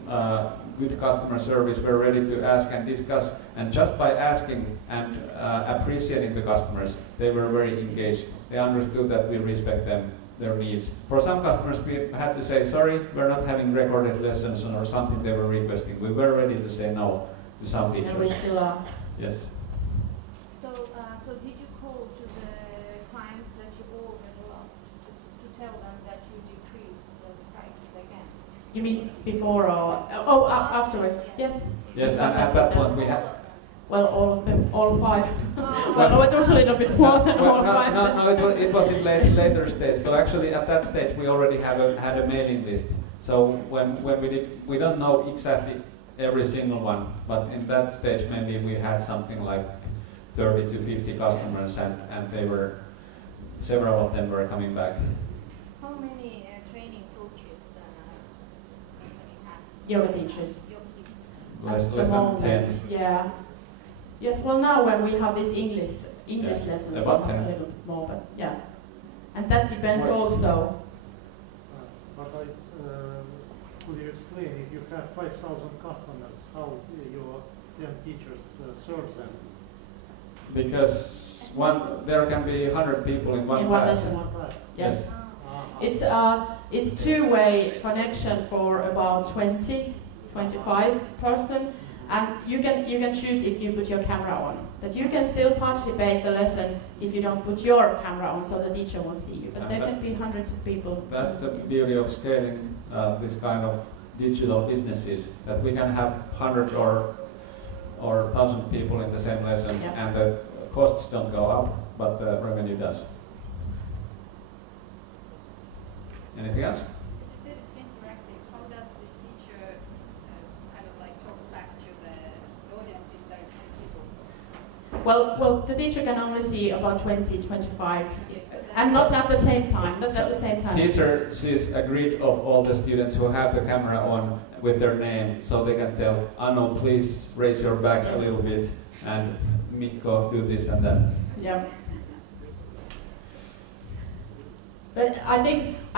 good customer service, we're ready to ask and discuss, and just by asking and appreciating the customers, they were very engaged. They understood that we respect them, their needs. For some customers we had to say, sorry, we're not having recorded lessons or something they were requesting. We were ready to say no to some features. And we still are. Yes. So did you call to the clients that you already lost to tell them that you decreased the prices again? You mean before or afterward? Yes. Yes, and at that point we had. Well, all of them, all 5. Well, it was a little bit more than all 5. No, it was in later stage. So actually, at that stage, we already had a mailing list. So when we don't know exactly every single one, but in that stage, maybe we had something like 30 to 50 customers, and they were, several of them were coming back. How many training coaches this company has? Yoga teachers. Yoga teachers. At the Less than moment, 10. Yeah. Yes. Well, now when we have these English Yeah, lessons, about we have 10. a little bit more, but yeah. And that depends Right. also. But could you explain, if you have 5,000 customers, how your 10 teachers serve them? Because there can be 100 people in one In one class. lesson. One class? Yes. It's two-way connection for about 25 person, and you can choose if you put your camera on. But you can still participate the lesson if you don't put your camera on, so the teacher won't see you. But And there that- can be hundreds of people. That's the beauty of scaling this kind of digital businesses, that we can have 100 or 1,000 people in the same lesson, Yeah. and the costs don't go up, but the revenue does. Anything else? But you said it's interactive. How does this teacher kind of like talks back to the audience if there's 10 people? Well, the teacher can only see about 20, 25, and not at the same time. Not at the same time. Teacher sees a grid of all the students who have the camera on with their name, so they can tell, Anu, please raise your back a Yes. little bit, and Mikko, do this and that. Yeah. But I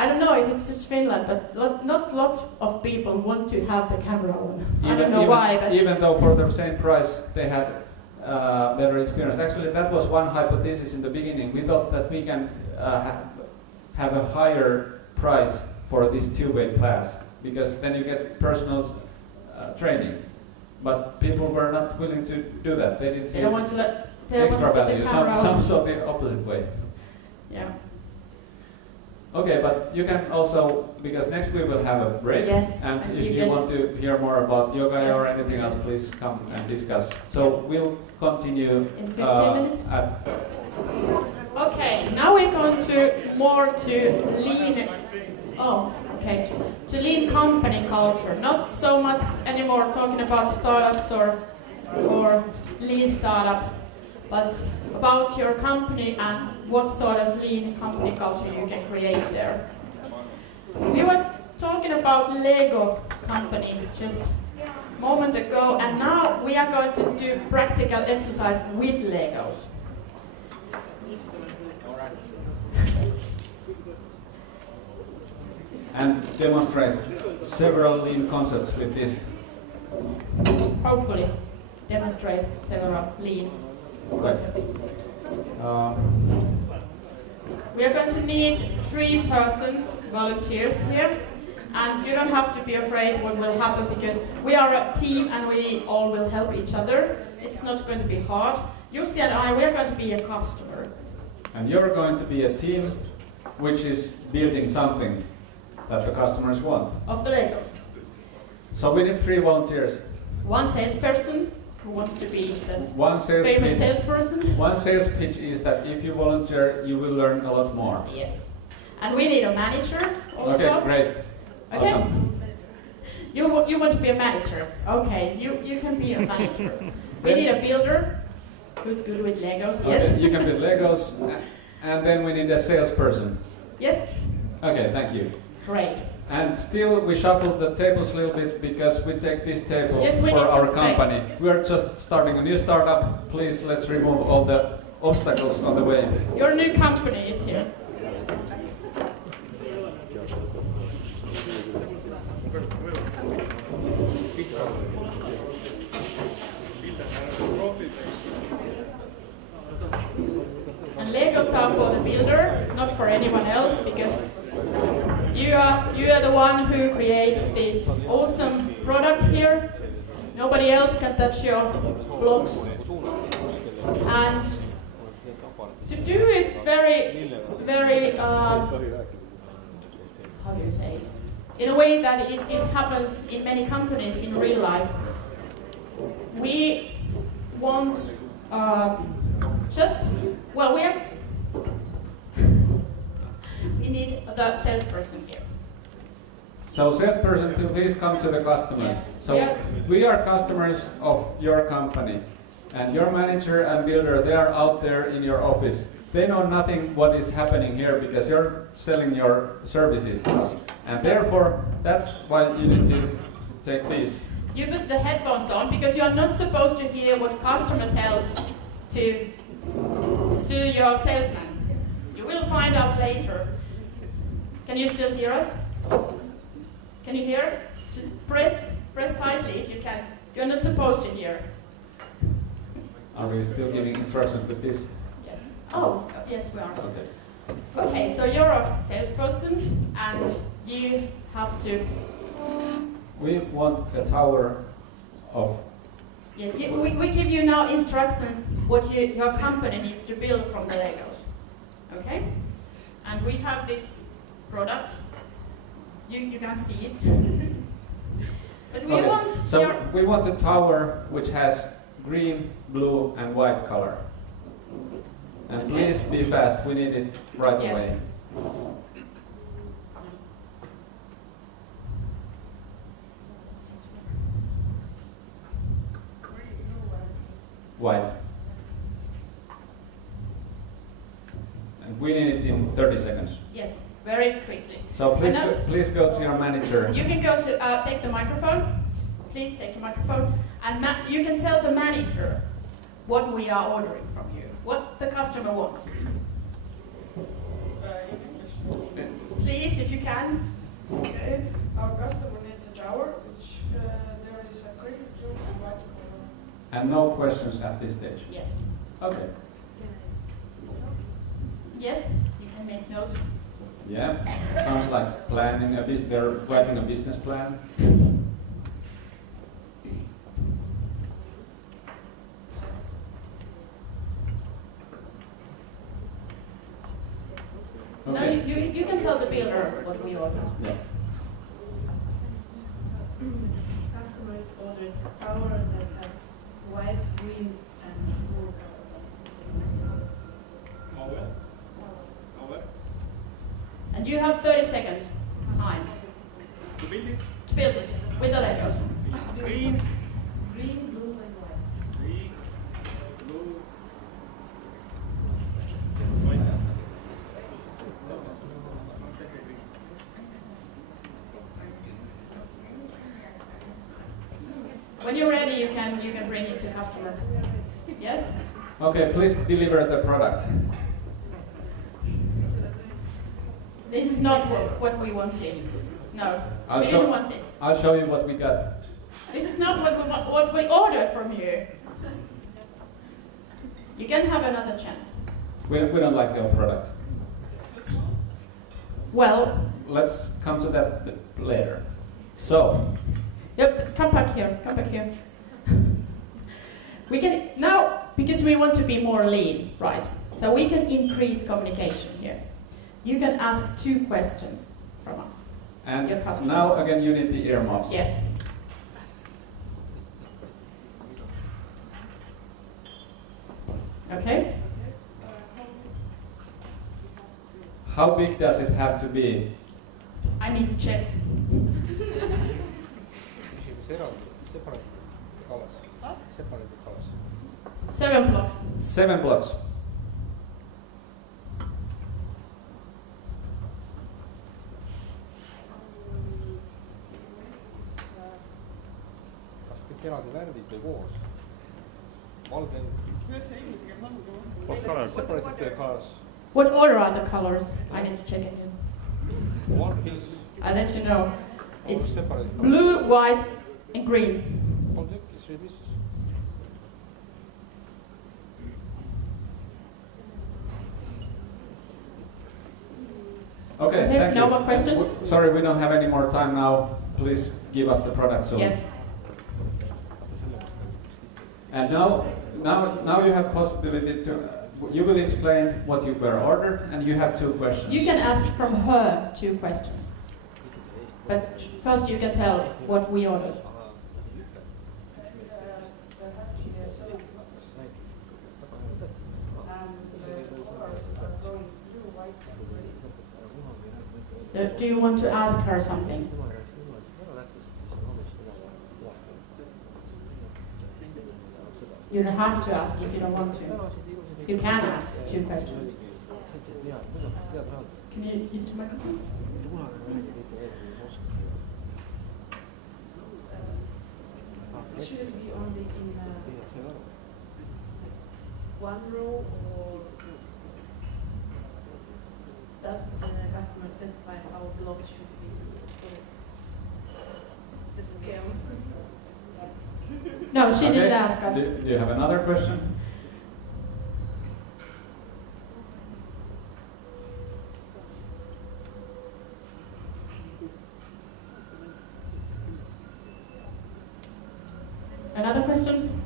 don't know if it's just Finland, but not a lot of people want to have the camera on. I don't know why, but even though for the same price they had better experience. Actually, that was one hypothesis in the beginning. We thought that we can have a higher price for this two-way class, because then you get personal training. But people were not willing to do that. They didn't see they don't want to they don't extra want to put value. the camera Some on. saw the opposite way. Yeah. Okay, but you can also, because next we will have a break. Yes, And and if you you can- want to hear more about yoga Yes. or anything else, please come and discuss. So we'll continue In 15 minutes? at. Okay, now we're going to more to lean. Oh, okay. To lean company culture. Not so much anymore talking about startups or lean startup, but about your company and what sort of lean company culture you can create there. We were talking about Lego company just a moment ago, and now we are going to do practical exercise with Legos. And demonstrate several lean concepts with this. Hopefully demonstrate several lean concepts. We are going to need 3 volunteers here, and you don't have to be afraid what will happen because we are a team and we all will help each other. It's not going to be hard. Jussi and I, we are going to be a customer. And you're going to be a team which is building something that the customers want. Of the Legos. So we need 3 volunteers. 1 salesperson who wants to be the One sales famous pitch. salesperson. One sales pitch is that if you volunteer, you will learn a lot more. Yes. And we need a manager also. Okay, great. Okay. Awesome. You want to be a manager. Okay, you can be a manager. We need a builder who's good with Legos. Okay, Yes. you can build Legos, and then we need a salesperson. Yes. Okay, thank you. Great. And still, we shuffle the tables a little bit because we take this table Yes, we for need our some space. company. We are just starting a new startup. Please, let's remove all the obstacles on the way. Your new company is here. And Legos are for the builder, not for anyone else, because you are the one who creates this awesome product here. Nobody else can touch your blocks. And to do it very, how do you say it? In a way that it happens in many companies in real life, we want we need the salesperson here. So, salesperson, please come to the customers. Yes. So, Yeah. we are customers of your company, and your manager and builder, they are out there in your office. They know nothing what is happening here because you're selling your services to us, and therefore that's why you need to take these. You put the headphones on because you are not supposed to hear what customer tells to your salesman. You will find out later. Can you still hear us? Can you hear? Just press tightly if you can. You're not supposed to hear. Are we still giving instructions with this? Yes. Oh, yes we are. Okay. Okay, so you're a salesperson and you have to. We want a tower of. Yeah, we give you now instructions what your company needs to build from the Legos. Okay? And we have this product. You can see it. But we Okay, want so your. we want a tower which has green, blue, and white color. And Okay. please be fast. We need it right Yes. away. White. And we need it in 30 seconds. Yes, very quickly. So please And now- please go to your manager. You can go to take the microphone. Please take the microphone, and you can tell the manager what we are ordering from you, what the customer wants. Please, if you can. Okay, our customer needs a tower, which there is a green, blue, and white color. And no questions at this stage. Yes. Okay. Yes, you can make notes. Yeah. Sounds like planning a business. They're writing a business plan. No, Okay. you can tell the ordered. Yeah. Customers ordered a tower that had white, green, and blue colors. Tower. And you have 30 seconds time To build it. to build it with the Legos. Green. Green, blue, and white. Green. Blue. White. When you're ready, you can bring it to customer. Yes? Okay, please deliver the product. This is not what we wanted. No, I'll we show- didn't want this. I'll show you what we got. This is not what we ordered from you. You can have another chance. We don't like your product. Well, Let's come to that bit later. So, yep, come back here, come back here. We can, now, because we want to be more lean, right? So we can increase communication here. You can ask 2 questions from us. and Your customer. now again you need the earmuffs. Yes. Okay. How big does it have to be? I need to check. What? 7 blocks. 7 blocks. eraldi värvid või koos? Valge. What color? Separated the colors. What order are the colors? I need to check again. One piece. I'll let you know. It's separated. blue, white, and green. All tükki, 3 pieces. Okay, Okay, thank no you. more questions? Sorry, we don't have any more time now. Please give us the product soon. Yes. And now you have possibility to, you will explain what you were ordered, and you have 2 questions. You can ask from her 2 questions. But first you can tell what we ordered. So do you want to ask her something? You don't have to ask if you don't want to. You can ask 2 questions. Can you use the microphone? Should it be only in one row, or does the customer specify how blocks should be for the scale? No, she didn't ask us. Do you have another question? Another question?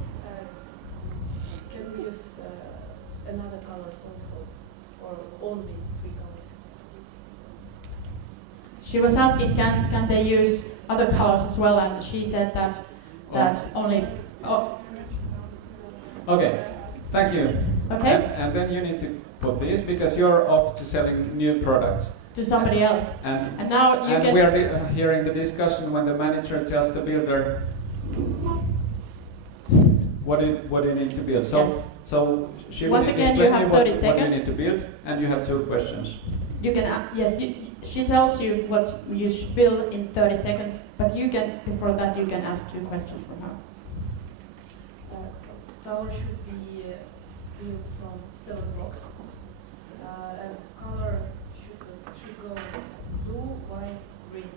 Can we use another colors also, or only 3 colors? She was asking, can they use other colors as well, and she said that only. Oh, Okay, thank you. okay. And then you need to put this because you're off to selling new products. To somebody else. And now you we are hearing the discussion when the manager tells the builder what you need to build. So, Yes. so she Once will again, explain you have what 30 you seconds. need to build, and you have 2 questions. You can yes. She tells you what you should build in 30 seconds, but you can before that you can ask 2 questions from her. Tower should be built from 7 blocks, and color should go blue, white, green.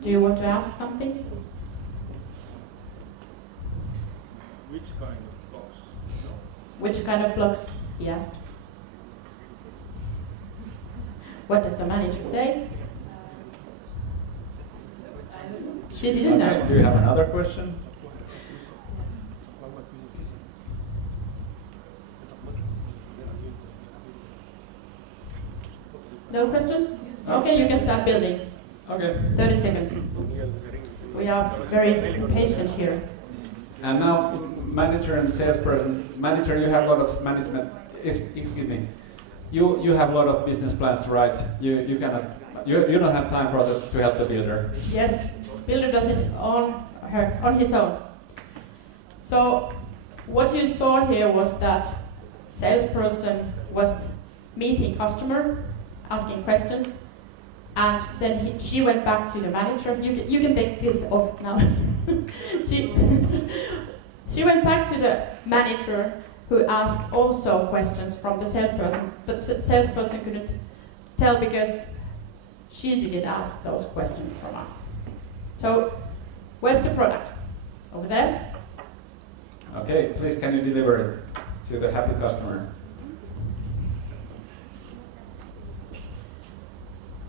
Do you want to ask something? Which kind of blocks? Which kind of blocks? He asked. What does the manager say? I don't know. She didn't know. Do you have another question? No questions? Okay, you can start building. Okay. 30 seconds. We are very patient here. And now, manager and salesperson. Manager, you have a lot of management. Excuse me. You have a lot of business plans to write. You cannot. You don't have time to help the builder. Yes, builder does it on his own. So what you saw here was that salesperson was meeting customer, asking questions, and then she went back to the manager. You can take this off now. She went back to the manager, who asked also questions from the salesperson, but the salesperson couldn't tell because she didn't ask those questions from us. So, where's the product? Over there? Okay, please can you deliver it to the happy customer?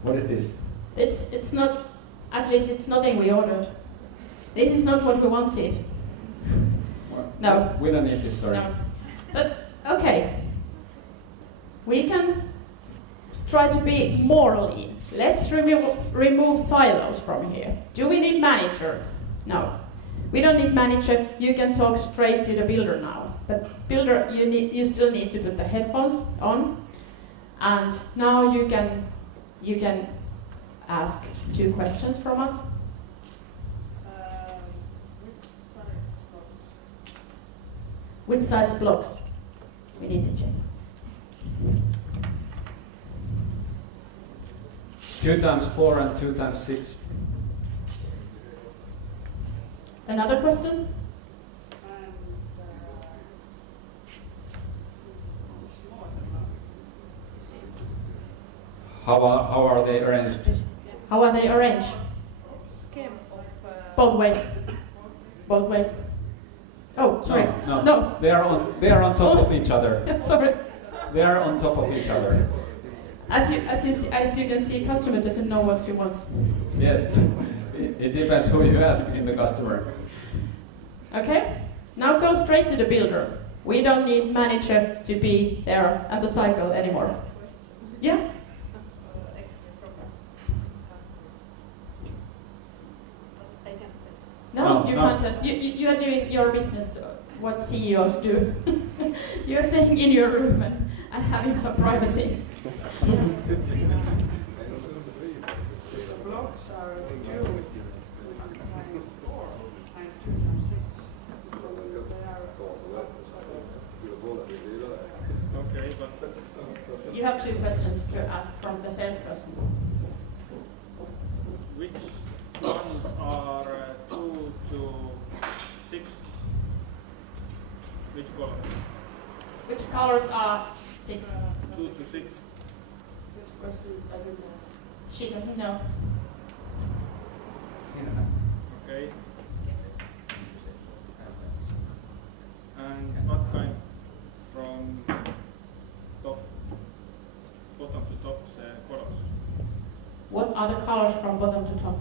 What is this? It's not, at least it's nothing we ordered. This is not what we wanted. No. We don't need this story. No. But, okay. We can try to be more lean. Let's remove silos from here. Do we need manager? No. We don't need manager. You can talk straight to the builder now. But builder, you still need to put the headphones on. And now you can ask 2 questions from us. Which size blocks? We need to check. 2 times 4 and 2 times 6. Another question? How are they arranged? How are they arranged? Scheme of Both ways. Both ways. Oh, sorry. No. They are on top of each other. Sorry. They are on top of each other. As you can see, customer doesn't know what she wants. Yes. It depends who you ask in the customer. Okay. Now go straight to the builder. We don't need manager to be there at the cycle anymore. Yeah. No, you can't test. You are doing your business, what CEOs do. You're staying in your room and having some privacy. The blocks are due times 4 and 2 times 6. Okay, but You have 2 questions to ask from the salesperson. which ones are 2 to 6? Which color? Which colors are 6? 2 to 6. This question I didn't ask. She doesn't know. Okay. And what kind from bottom to top colors? What are the colors from bottom to top?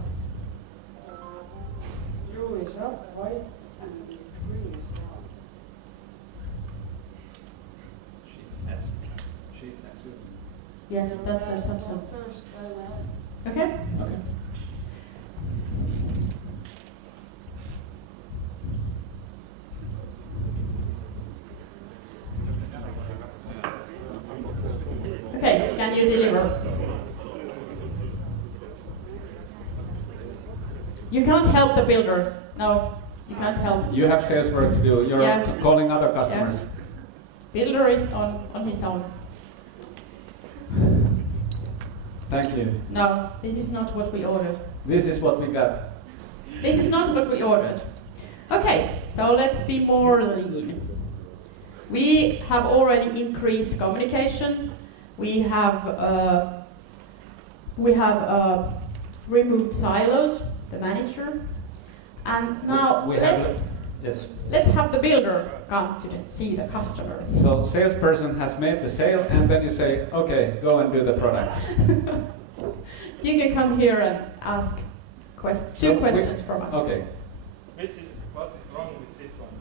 Blue is up, white, and green is down. She's S. Yes, that's our assumption. First time I asked. Okay? Okay. Okay, can you deliver? You can't help the builder. No, you can't help. You have sales work to do. You're Yeah. calling other customers. Builder is on his own. Thank you. No, this is not what we ordered. This is what we got. This is not what we ordered. Okay, so let's be more lean. We have already increased communication. We have removed silos, the manager, and now let's have the builder come to see the customer. So salesperson has made the sale, and then you say, okay, go and do the product. You can come here and ask two questions from us. Okay. What is wrong with this one?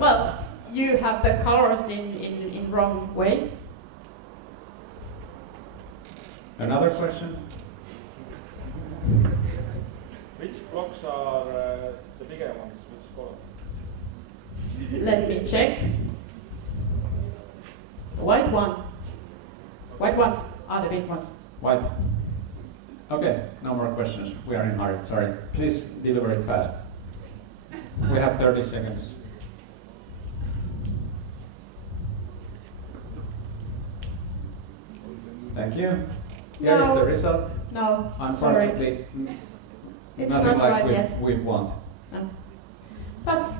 Well, you have the colors in wrong way. Another question? Which blocks are the bigger ones? Which color? Let me check. The white one. White ones are the big ones. White. Okay, no more questions. We are in hurry. Sorry. Please deliver it fast. We have 30 seconds. Thank you. Here is No. the result. No, Unfortunately, it's nothing not like right yet. we want. No. But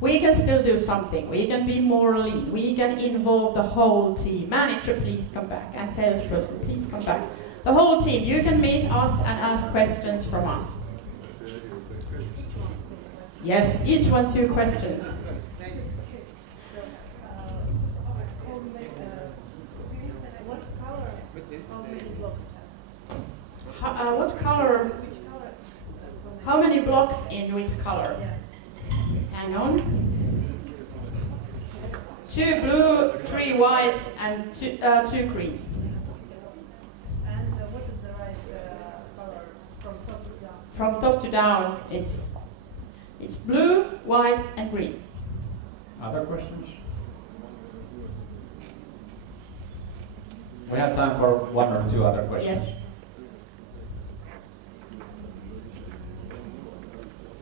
we can still do something. We can be more lean. We can involve the whole team. Manager, please come back. And salesperson, please come back. The whole team. You can meet us and ask questions from us. Yes, each one 2 questions. What color? How many blocks? What color? How many blocks in which color? Hang on. 2 blue, 3 whites, and 2 greens. And what is the right color from top to down? From top to down, it's blue, white, and green. Other questions? We have time for 1 or 2 other questions. Yes.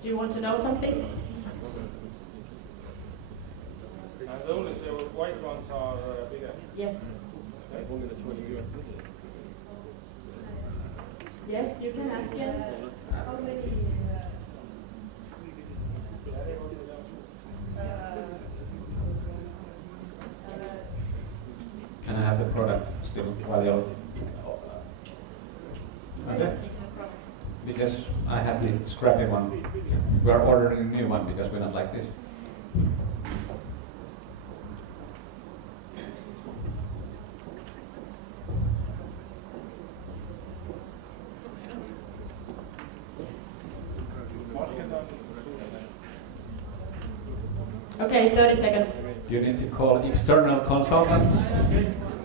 Do you want to know something? And only the white ones are bigger. Yes. Yes, you can ask him. How many? Can I have the product still while you're... Okay. Because I have the scrappy one. We are ordering a new one because we're not like this. Okay, 30 seconds. Do you need to call external consultants?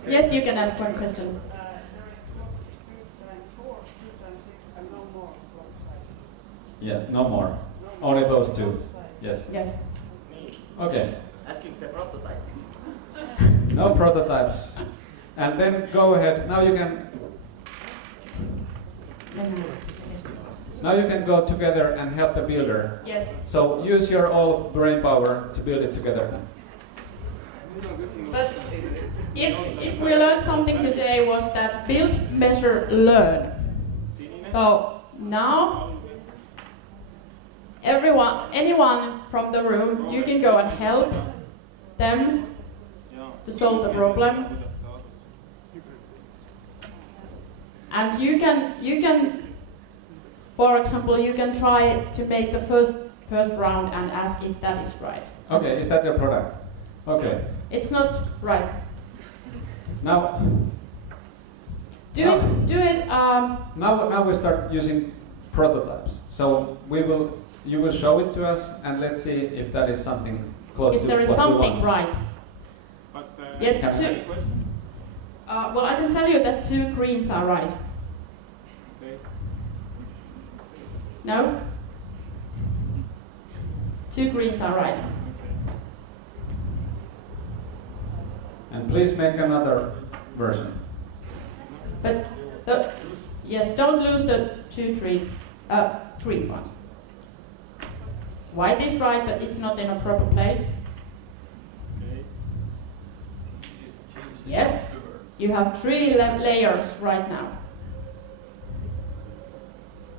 Yes, you can ask 1 question. Yes, no more. Only those 2. Yes. Yes. Okay. Asking the prototype. No prototypes. And then go ahead. Now you can go together and help the builder. Yes. So use your all brain power to build it together. But if we learned something today was that build, measure, learn. So now anyone from the room, you can go and help them to solve the problem. And you can, for example, you can try to make the first round and ask if that is right. Okay, is that your product? Okay. It's not right. Now Do it. Now we start using prototypes. So you will show it to us, and let's see if that is something close If to there is what we something want. right. But Yes, have two- any question? Well, I can tell you that 2 greens are right. Okay. No? 2 greens are right. And please make another version. But yes, don't lose the 3 ones. White is right, but it's not in a proper place. Okay. Yes, you have 3 layers right now.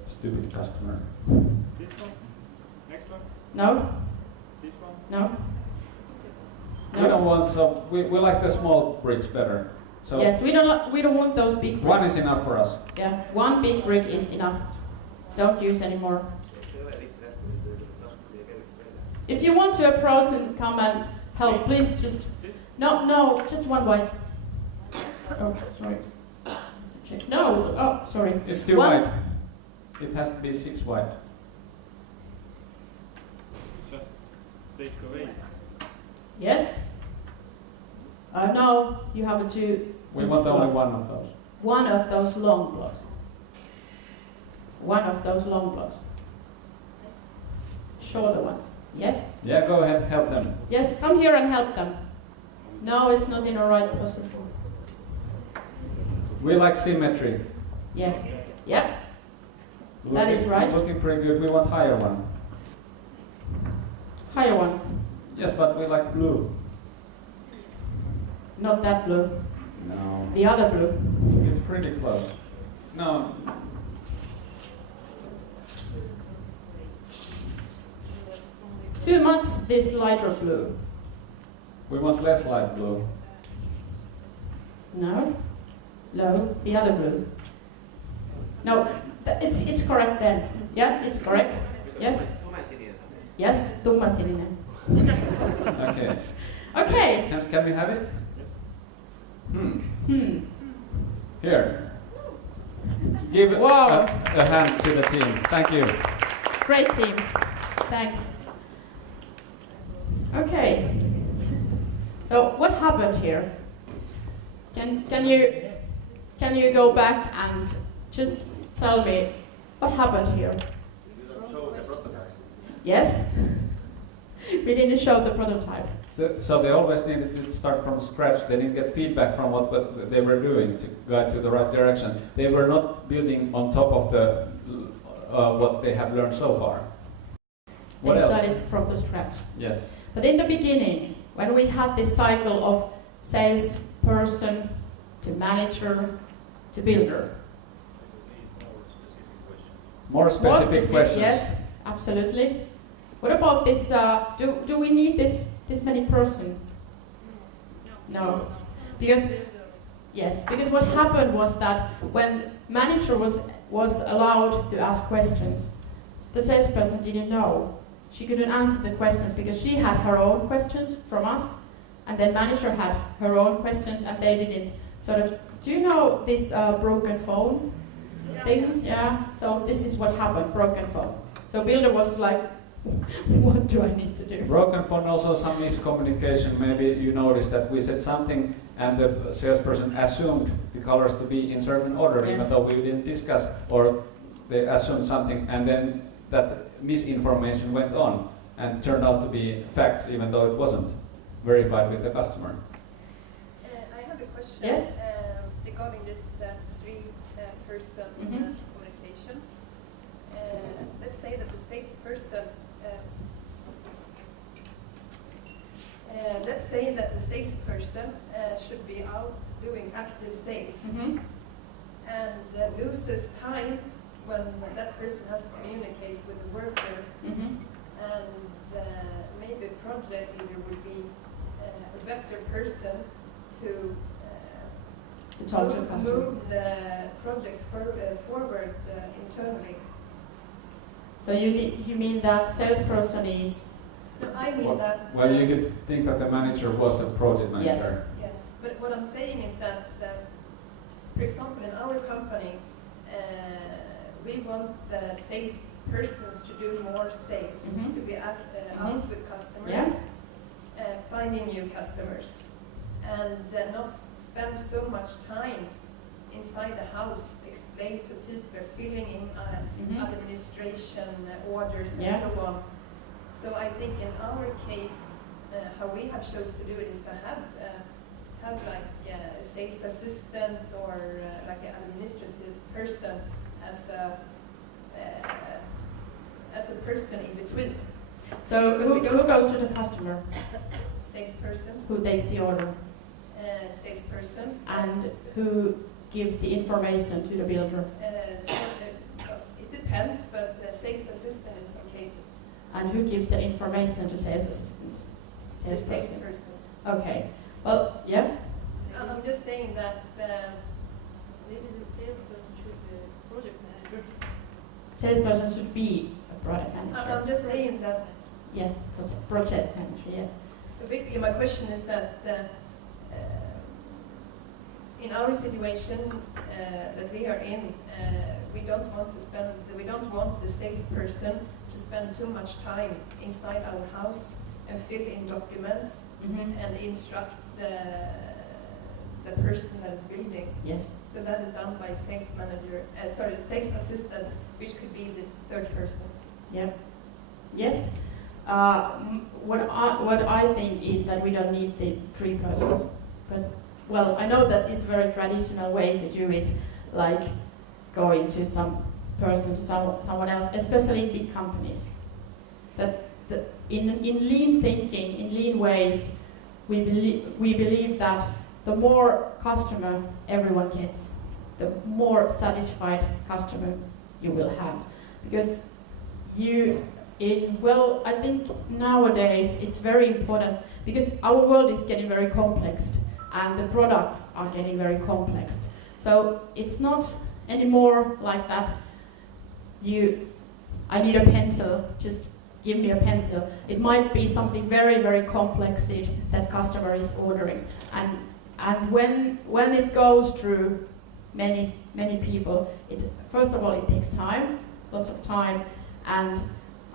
Stupid customer. This one? Next one? No? This one? No? We don't want we like the small bricks better. So Yes, we don't want those big bricks. 1 is enough for us. Yeah, 1 big brick is enough. Don't use any more. If you want to approach and come and help, please just no, just 1 white. Oh, sorry. Check. No, oh, sorry. It's too 1. wide. It has to be 6 wide. Just take away. Yes. No, you have a 2. We want only 1 of those. one of those long blocks. One of those long blocks. Shorter ones. Yes? Yeah, go ahead, help them. Yes, come here and help them. No, it's not in the right position. We like symmetry. Yes. Yeah. That is right. Looking pretty good. We want higher one. Higher ones. Yes, but we like blue. Not that blue. No. The other blue. It's pretty close. No. 2 months this lighter blue. We want less light blue. No. No, the other blue. No, it's correct then. Yeah, it's correct. Yes? Yes, tummasininen. Okay. Okay. Can we have it? Here. Give Wow. a hand to the team. Thank you. Great team. Thanks. Okay. So what happened here? Can you go back and just tell me what happened here? Yes. We didn't show the prototype. So they always needed to start from scratch. They didn't get feedback from what they were doing to guide to the right direction. They were not building on top of the what they have learned so far. What They else? started from the scratch. Yes. But in the beginning, when we had this cycle of salesperson to manager to builder. More specific questions. Yes, absolutely. What about this? Do we need this many person? No. Because because what happened was that when manager was allowed to ask questions, the salesperson didn't know. She couldn't answer the questions because she had her own questions from us, and then manager had her own questions, and they didn't sort of. Do you know this broken phone thing? Yeah. So this is what happened. Broken phone. So builder was like, what do I need to do? Broken phone, also some miscommunication. Maybe you noticed that we said something and the salesperson assumed the colors to be in certain order, Yes. even though we didn't discuss, or they assumed something, and then that misinformation went on and turned out to be facts, even though it wasn't verified with the customer. I have a question. Yes? Regarding this three-person communication. Let's say that the salesperson should be out doing active sales and loses time when that person has to communicate with the worker, and maybe project leader would be a better person to talk to a customer. move the project forward internally. So you mean that salesperson is? No, I mean that. Well, you could think that the manager was a project manager. Yeah, but what I'm saying is that, for example, in our company, we want the sales persons to do more sales, to be out with customers, finding new customers, and not spend so much time inside the house, explain to people, filling in administration orders and so on. So I think in our case, how we have chose to do it is to have like a sales assistant or like an administrative person as a person in between. So who goes to the customer? Salesperson. Who takes the order? Salesperson. And who gives the information to the builder? It depends, but sales assistant in some cases. And who gives the information to sales assistant? The salesperson. Okay. Well, yeah. I'm just saying that. Maybe the salesperson should be a project manager. Salesperson should be a product manager. I'm just saying that. Yeah, project manager. Yeah. Basically, my question is that in our situation that we are in, we don't want the salesperson to spend too much time inside our house and fill in documents and instruct the the person that is building. Yes. So that is done by sales manager, sales assistant, which could be this third person. Yep. Yes. What I think is that we don't need the 3 persons, but well, I know that it's a very traditional way to do it, like going to some person to someone else, especially in big companies. But in lean thinking, in lean ways, we believe that the more customer everyone gets, the more satisfied customer you will have, because I think nowadays it's very important because our world is getting very complex and the products are getting very complex. So it's not anymore like that. I need a pencil, just give me a pencil. It might be something very, very complex that customer is ordering, and when it goes through many people, first of all it takes time, lots of time, and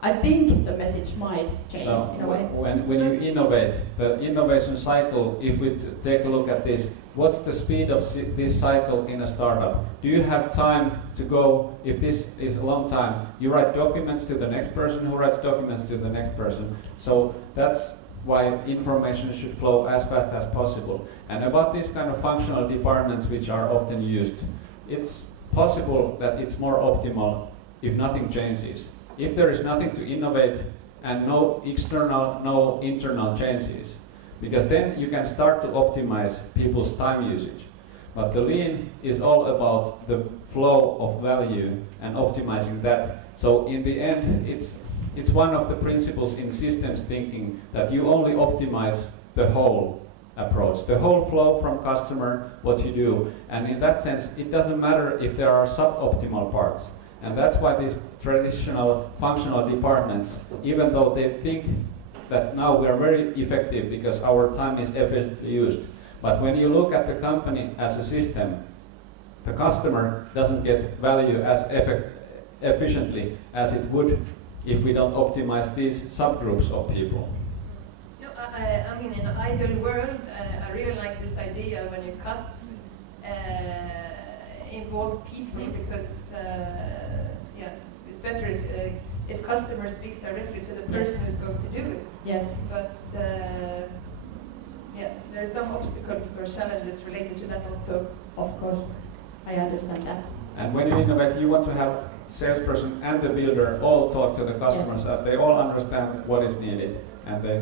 I think the message might change in a way. When you innovate, the innovation cycle, if we take a look at this, what's the speed of this cycle in a startup? Do you have time to go, if this is a long time, you write documents to the next person who writes documents to the next person. So that's why information should flow as fast as possible. And about these kind of functional departments which are often used, it's possible that it's more optimal if nothing changes. If there is nothing to innovate and no external, no internal changes, because then you can start to optimize people's time usage. But the lean is all about the flow of value and optimizing that. So in the end, it's one of the principles in systems thinking that you only optimize the whole approach, the whole flow from customer, what you do. And in that sense, it doesn't matter if there are suboptimal parts. And that's why these traditional functional departments, even though they think that now we are very effective because our time is efficiently used, but when you look at the company as a system, the customer doesn't get value as efficiently as it would if we don't optimize these subgroups of people. No, I mean, in an ideal world, I really like this idea when you cut involve people, because it's better if customer speaks directly to the person who's going to do it. Yes. But there are some obstacles or challenges related to that also. Of course, I understand that. And when you innovate, you want to have salesperson and the builder all talk to the customers, that they all understand what is needed and they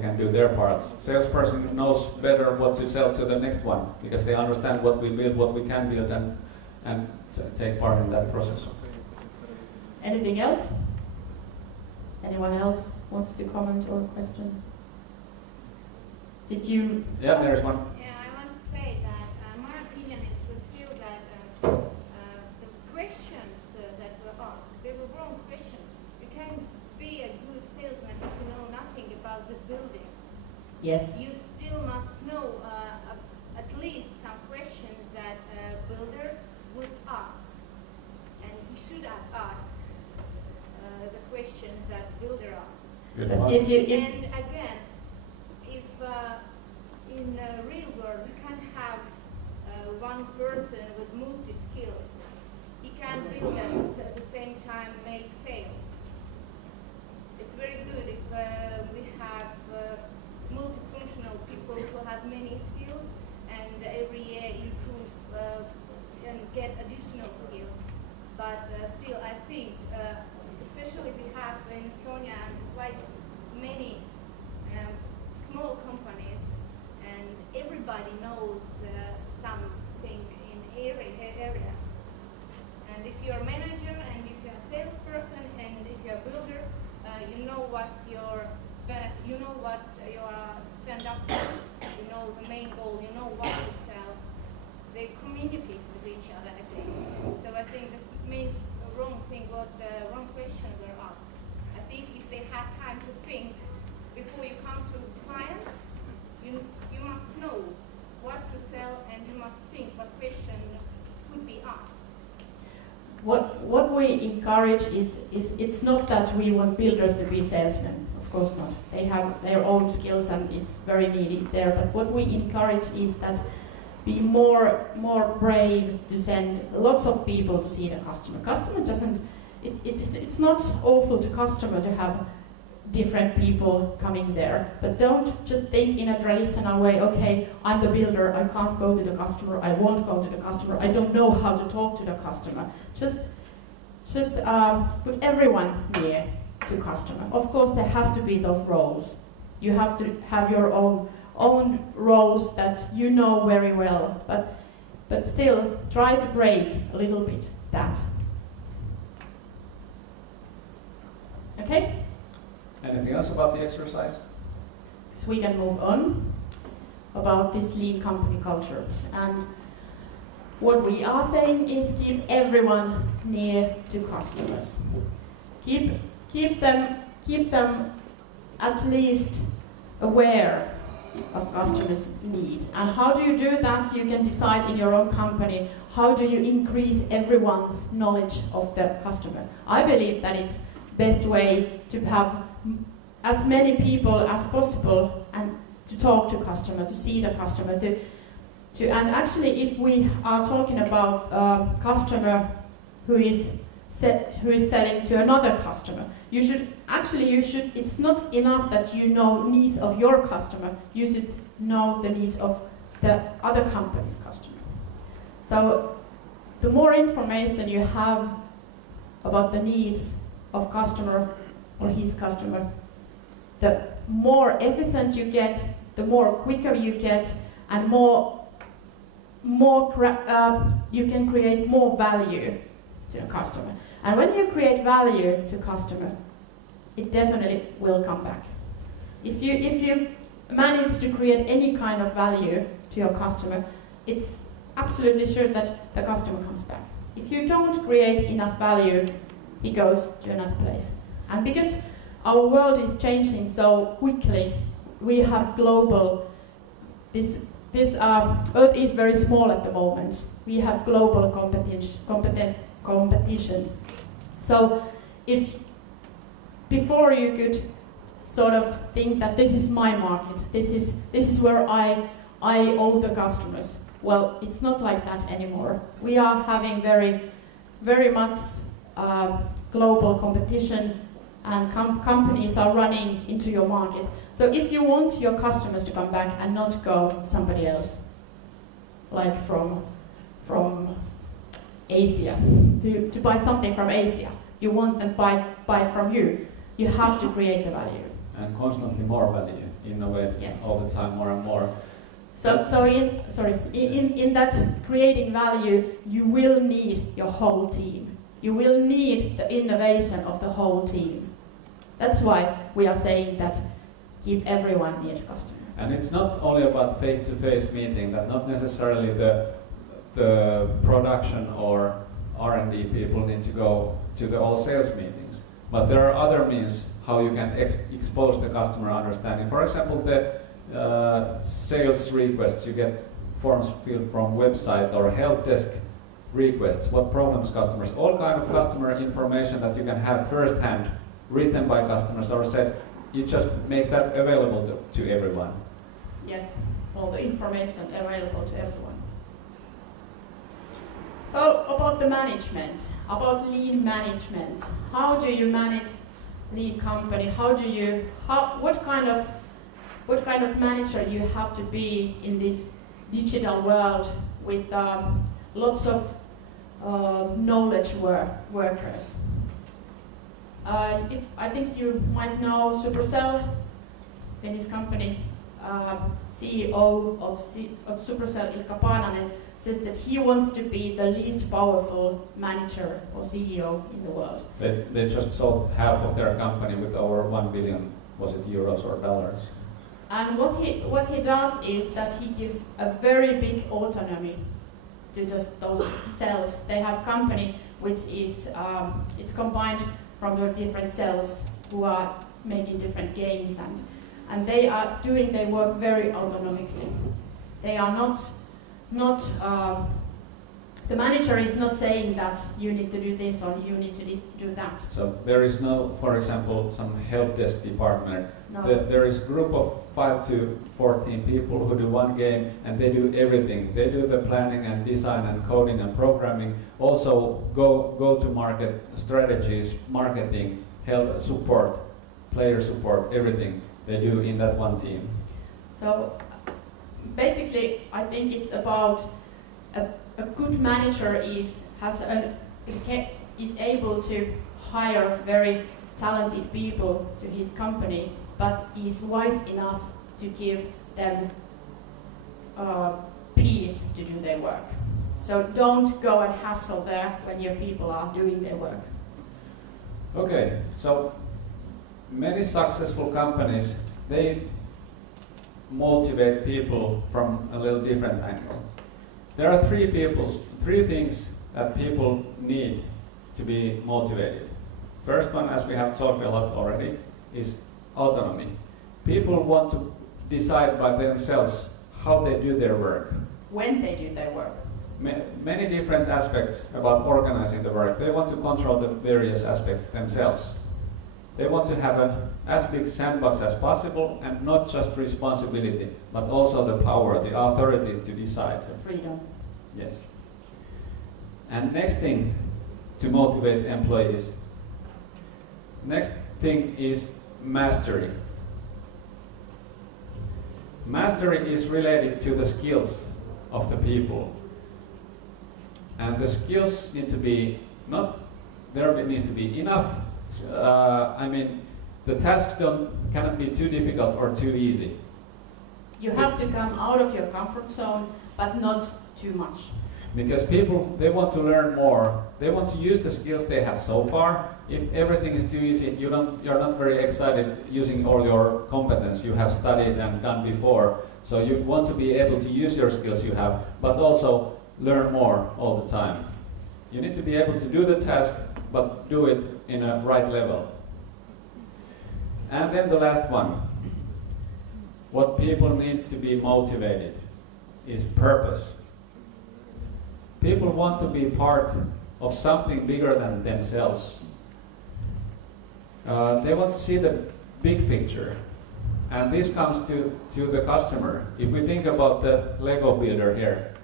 can do their parts. Salesperson knows better what to sell to the next one because they understand what we build, what we can build, and take part in that process. Anything else? Anyone else wants to comment or question? Did you? Yeah, there's one. Yeah, I want to say that my opinion is still that the questions that were asked, they were wrong questions. You can't be a good salesman if you know nothing about the building. Yes. You still must know at least some questions that a builder would ask. And he should have asked the questions that builder asked. Good But one. if And again, if in the real world we can't have one person with multi-skills, he can build and at the same time make sales. It's very good if we have multifunctional people who have many skills and every year improve and get additional skills. But still, I think, especially we have in Estonia quite many small companies, and everybody knows something in area. And if you're a manager, and if you're a salesperson, and if you're a builder, you know what your stand-up is, you know the main goal, you know what to sell. They communicate with each other, I think. So I think the main wrong thing was the wrong question were asked. I think if they had time to think before you come to the client, you must know what to sell, and you must think what question could be asked. what we encourage is it's not that we want builders to be salesmen. Of course not. They have their own skills and it's very needed there. But what we encourage is that be more brave to send lots of people to see the customer. Customer doesn't, it's not awful to customer to have different people coming there, but don't just think in a traditional way, okay, I'm the builder, I can't go to the customer, I won't go to the customer, I don't know how to talk to the customer. Just put everyone near to customer. Of course, there has to be those roles. You have to have your own roles that you know very well, but still try to break a little bit that. Okay? Anything else about the exercise? So we can move on about this lean company culture. And what we are saying is keep everyone near to customers. Keep them at least aware of customers' needs. And how do you do that? You can decide in your own company. How do you increase everyone's knowledge of the customer? I believe that it's best way to have as many people as possible and to talk to customer, to see the customer, and actually if we are talking about customer who is selling to another customer, you should, it's not enough that you know needs of your customer, you should know the needs of the other company's customer. So the more information you have about the needs of customer or his customer, the more efficient you get, the more quicker you get, and you can create more value to the customer. And when you create value to customer, it definitely will come back. If you manage to create any kind of value to your customer, it's absolutely sure that the customer comes back. If you don't create enough value, he goes to another place. And because our world is changing so quickly, we have global, this Earth is very small at the moment. We have global competition. So if before you could sort of think that this is my market, this is where I owe the customers. Well, it's not like that anymore. We are having very much global competition, and companies are running into your market. So if you want your customers to come back and not go somebody else, like from Asia, to buy something from Asia, you want them to buy it from you, you have to create the value. And constantly more value, innovate all the time more and more. So in that creating value, you will need your whole team. You will need the innovation of the whole team. That's why we are saying that keep everyone near to customer. And it's not only about face-to-face meeting, that not necessarily the production or R&D people need to go to the all sales meetings, but there are other means how you can expose the customer understanding. For example, the sales requests, you get forms filled from website or help desk requests, what problems customers, all kind of customer information that you can have firsthand, written by customers or said, you just make that available to everyone. Yes, all the information available to everyone. So about the management, about lean management, how do you manage lean company? What kind of manager you have to be in this digital world with lots of knowledge workers? I think you might know Supercell, Finnish company. CEO of Supercell, Ilkka Paananen, says that he wants to be the least powerful manager or CEO in the world. They just sold half of their company with over 1 billion, was it euros or dollars? And what he does is that he gives a very big autonomy to just those cells. They have company which is it's combined from the different cells who are making different games, and they are doing their work very autonomically. They are not the manager is not saying that you need to do this or you need to do that. So there is no, for example, some help desk department. No. There is a group of 5 to 14 people who do one game and they do everything. They do the planning and design and coding and programming. Also go to market strategies, marketing, help support, player support, everything they do in that one team. So basically, I think it's about a good manager is able to hire very talented people to his company, but is wise enough to give them peace to do their work. So don't go and hassle there when your people are doing their work. Okay, so many successful companies, they motivate people from a little different angle. There are three things that people need to be motivated. First one, as we have talked a lot already, is autonomy. People want to decide by themselves how they do their work. When they do their work. Many different aspects about organizing the work. They want to control the various aspects themselves. They want to have as big sandbox as possible, and not just responsibility, but also the power, the authority to decide. The freedom. Yes. And next thing to motivate employees. Next thing is mastery. Mastery is related to the skills of the people. And the skills need to be there needs to be enough. The tasks cannot be too difficult or too easy. You have to come out of your comfort zone, but not too much. Because people, they want to learn more. They want to use the skills they have so far. If everything is too easy, you're not very excited using all your competence you have studied and done before. So you want to be able to use your skills you have, but also learn more all the time. You need to be able to do the task, but do it in a right level. And then the last one. What people need to be motivated is purpose. People want to be part of something bigger than themselves. They want to see the big picture. And this comes to the customer. If we think about the Lego builder here,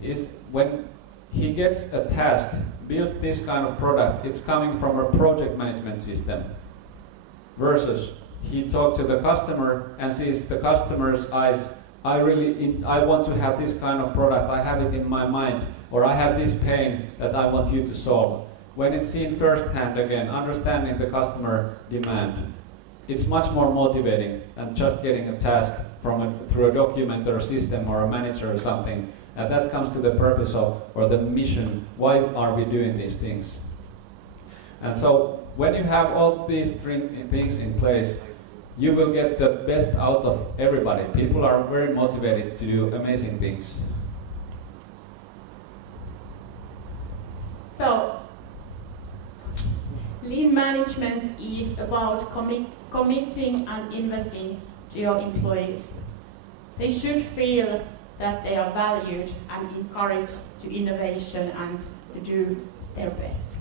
is when he gets a task, build this kind of product, it's coming from a project management system, versus he talks to the customer and sees the customer's eyes, I want to have this kind of product, I have it in my mind, or I have this pain that I want you to solve. When it's seen firsthand again, understanding the customer demand, it's much more motivating than just getting a task through a document or a system or a manager or something. And that comes to the purpose or the mission. Why are we doing these things? And so when you have all these three things in place, you will get the best out of everybody. People are very motivated to do amazing things. So, lean management is about committing and investing to your employees. They should feel that they are valued and encouraged to innovation and to do their best.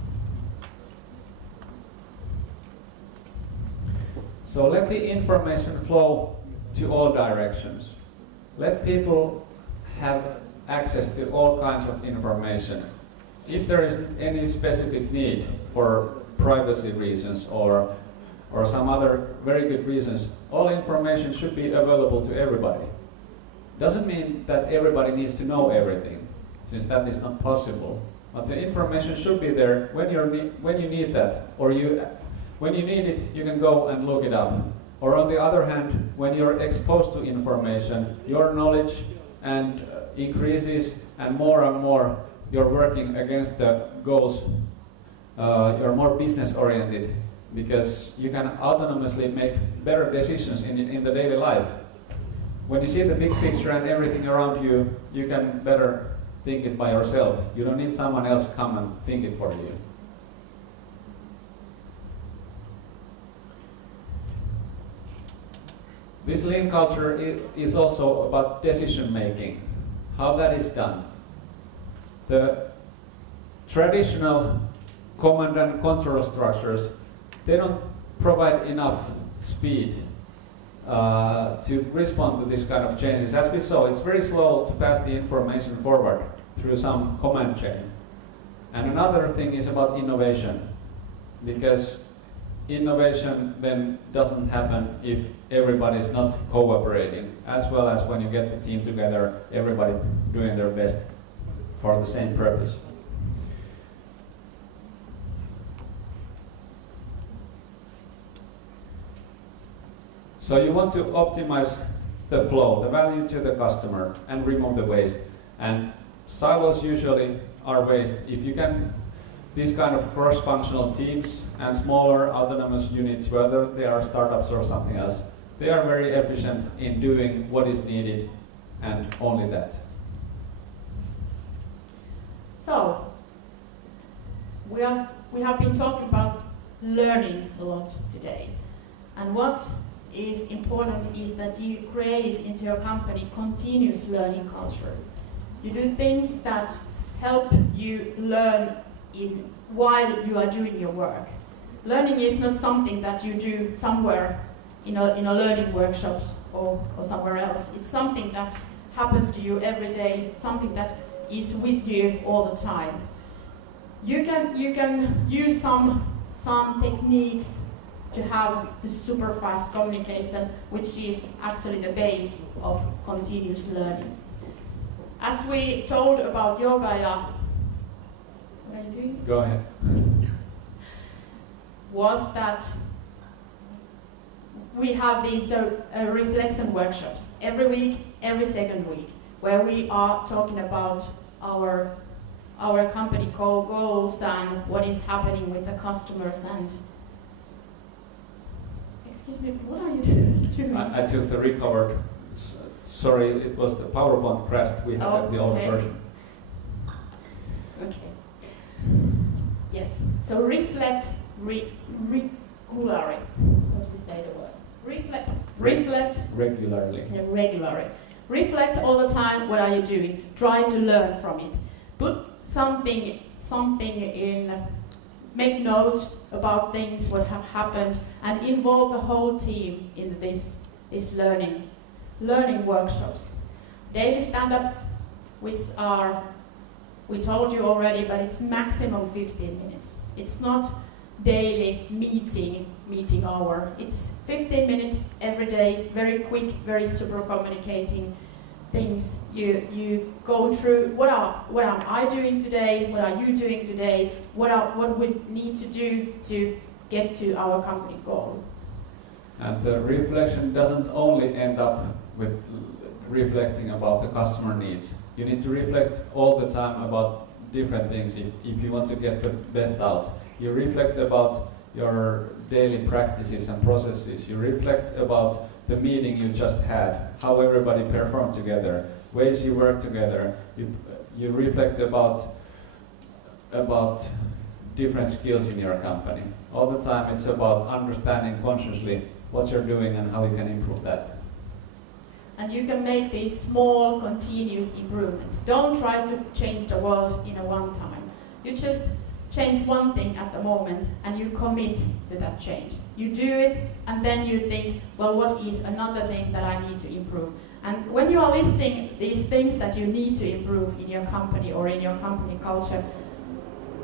So let the information flow to all directions. Let people have access to all kinds of information. If there is any specific need for privacy reasons or some other very good reasons, all information should be available to everybody. Doesn't mean that everybody needs to know everything, since that is not possible. But the information should be there when you need that, or when you need it, you can go and look it up. Or on the other hand, when you're exposed to information, your knowledge increases, and more you're working against the goals. You're more business oriented because you can autonomously make better decisions in the daily life. When you see the big picture and everything around you, you can better think it by yourself. You don't need someone else come and think it for you. This lean culture is also about decision making, how that is done. The traditional command and control structures, they don't provide enough speed to respond to this kind of changes. As we saw, it's very slow to pass the information forward through some command chain. And another thing is about innovation, because innovation then doesn't happen if everybody is not cooperating, as well as when you get the team together, everybody doing their best for the same purpose. So you want to optimize the flow, the value to the customer, and remove the waste. And silos usually are waste. If you can, these kind of cross-functional teams and smaller autonomous units, whether they are startups or something else, they are very efficient in doing what is needed and only that. So, we have been talking about learning a lot today. And what is important is that you create into your company continuous learning culture. You do things that help you learn while you are doing your work. Learning is not something that you do somewhere in a learning workshops or somewhere else. It's something that happens to you every day, something that is with you all the time. You can use some techniques to have the super fast communication, which is actually the base of continuous learning. As we told about yoga, what are you doing? Go ahead. Was that we have these reflection workshops every week, every second week, where we are talking about our company goals and what is happening with the customers. And excuse me, what are you doing? I took the recovered. Sorry, it was the PowerPoint crashed. We have the old version. Okay. Yes. So reflect regularly. What do we say the word? Reflect regularly. Yeah, regularly. Reflect all the time. What are you doing? Try to learn from it. Put something in. Make notes about things what have happened, and involve the whole team in this learning workshops. Daily stand-ups, which are, we told you already, but it's maximum 15 minutes. It's not daily meeting hour. It's 15 minutes every day, very quick, very super communicating things. You go through what am I doing today, what are you doing today, what we need to do to get to our company goal. And the reflection doesn't only end up with reflecting about the customer needs. You need to reflect all the time about different things if you want to get the best out. You reflect about your daily practices and processes. You reflect about the meeting you just had, how everybody performed together, ways you work together. You reflect about different skills in your company. All the time it's about understanding consciously what you're doing and how you can improve that. And you can make these small, continuous improvements. Don't try to change the world in a one time. You just change one thing at the moment and you commit to that change. You do it and then you think, well, what is another thing that I need to improve? And when you are listing these things that you need to improve in your company or in your company culture,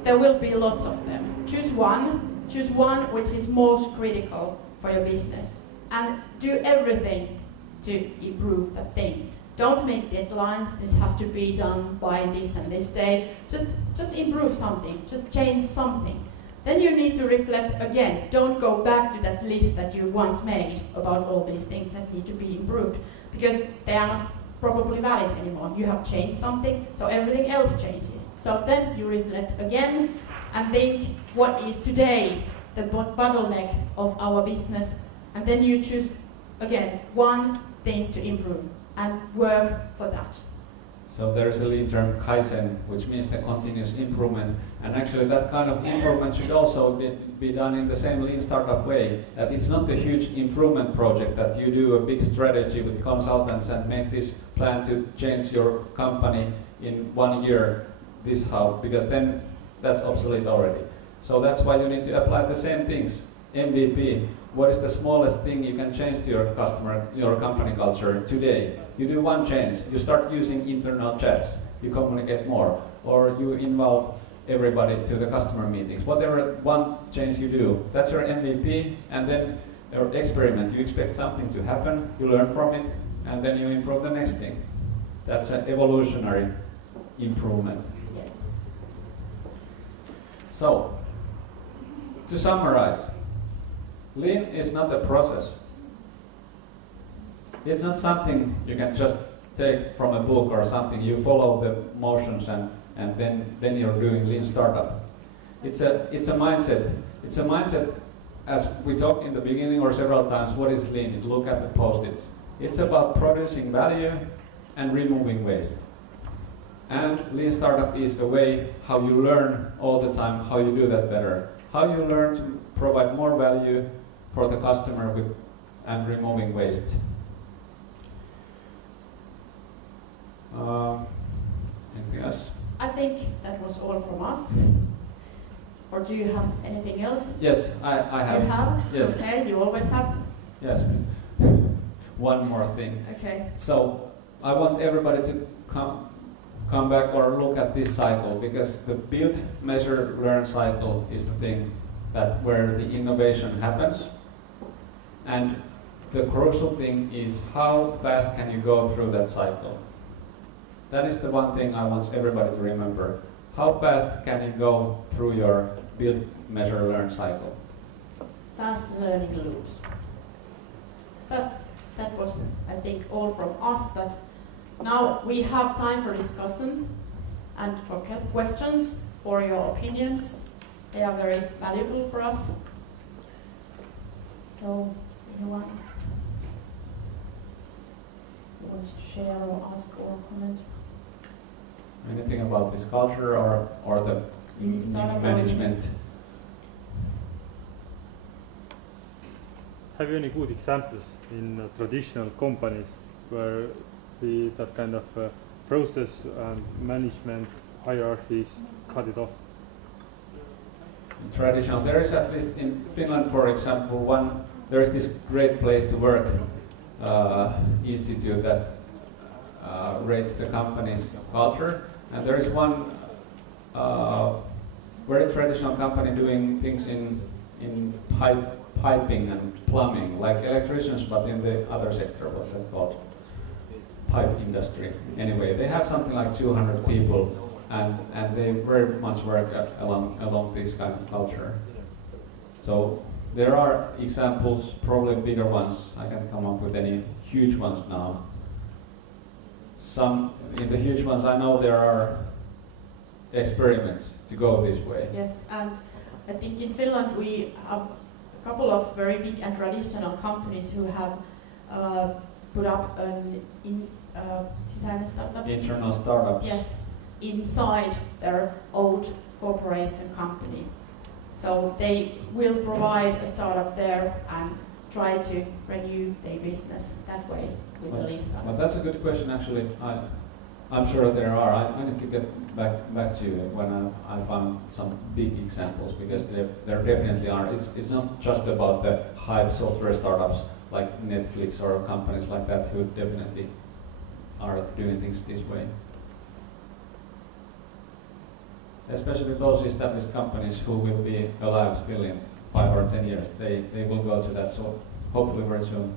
there will be lots of them. Choose one which is most critical for your business and do everything to improve that thing. Don't make deadlines, this has to be done by this and this day. Just improve something, just change something. Then you need to reflect again. Don't go back to that list that you once made about all these things that need to be improved, because they are not probably valid anymore. You have changed something, so everything else changes. So then you reflect again and think, what is today the bottleneck of our business? And then you choose again one thing to improve and work for that. So there is a lean term, Kaizen, which means the continuous improvement. And actually that kind of improvement should also be done in the same lean startup way. That it's not a huge improvement project that you do a big strategy with consultants and make this plan to change your company in 1 year. this how, because then that's obsolete already. So that's why you need to apply the same things. MVP, what is the smallest thing you can change to your customer, your company culture today? You do one change, you start using internal chats, you communicate more, or you involve everybody to the customer meetings. Whatever one change you do, that's your MVP, and then your experiment, you expect something to happen, you learn from it, and then you improve the next thing. That's an evolutionary improvement. Yes. So, to summarize, Lean is not a process. It's not something you can just take from a book or something. You follow the motions and then you're doing Lean startup. It's a mindset. It's a mindset, as we talked in the beginning or several times, what is Lean? Look at the post-its. It's about producing value and removing waste. And Lean startup is a way how you learn all the time how you do that better. How you learn to provide more value for the customer and removing waste. Anything else? I think that was all from us. Or do you have anything else? Yes, I have. You have? Yes. Okay, you always have? Yes. One more thing. Okay. So I want everybody to come back or look at this cycle, because the build, measure, learn cycle is the thing where the innovation happens. And the crucial thing is how fast can you go through that cycle. That is the one thing I want everybody to remember. How fast can you go through your build, measure, learn cycle? Fast learning loops. That was, I think, all from us, but now we have time for discussion and for questions, for your opinions. They are very valuable for us. So, anyone who wants to share or ask or comment? Anything about this culture or the management? Have you any good examples in traditional companies where that kind of process and management hierarchies cut it off? Traditional, there is, at least in Finland, for example, there is this great place to work institute that rates the company's culture, and there is one very traditional company doing things in piping and plumbing, like electricians, but in the other sector. What's that called? Pipe industry. Anyway, they have something like 200 people, and they very much work along this kind of culture. So there are examples, probably bigger ones. I can't come up with any huge ones now. In the huge ones, I know there are experiments to go this way. Yes, and I think in Finland we have a couple of very big and traditional companies who have put up an internal startups. Yes, inside their old corporation company. So they will provide a startup there and try to renew their business that way with the Lean startup. But that's a good question, actually. I'm sure there are. I need to get back to you when I find some big examples, because there definitely are. It's not just about the hype software startups like Netflix or companies like that who definitely are doing things this way. Especially those established companies who will be alive still in 5 or 10 years. They will go to that, so hopefully very soon.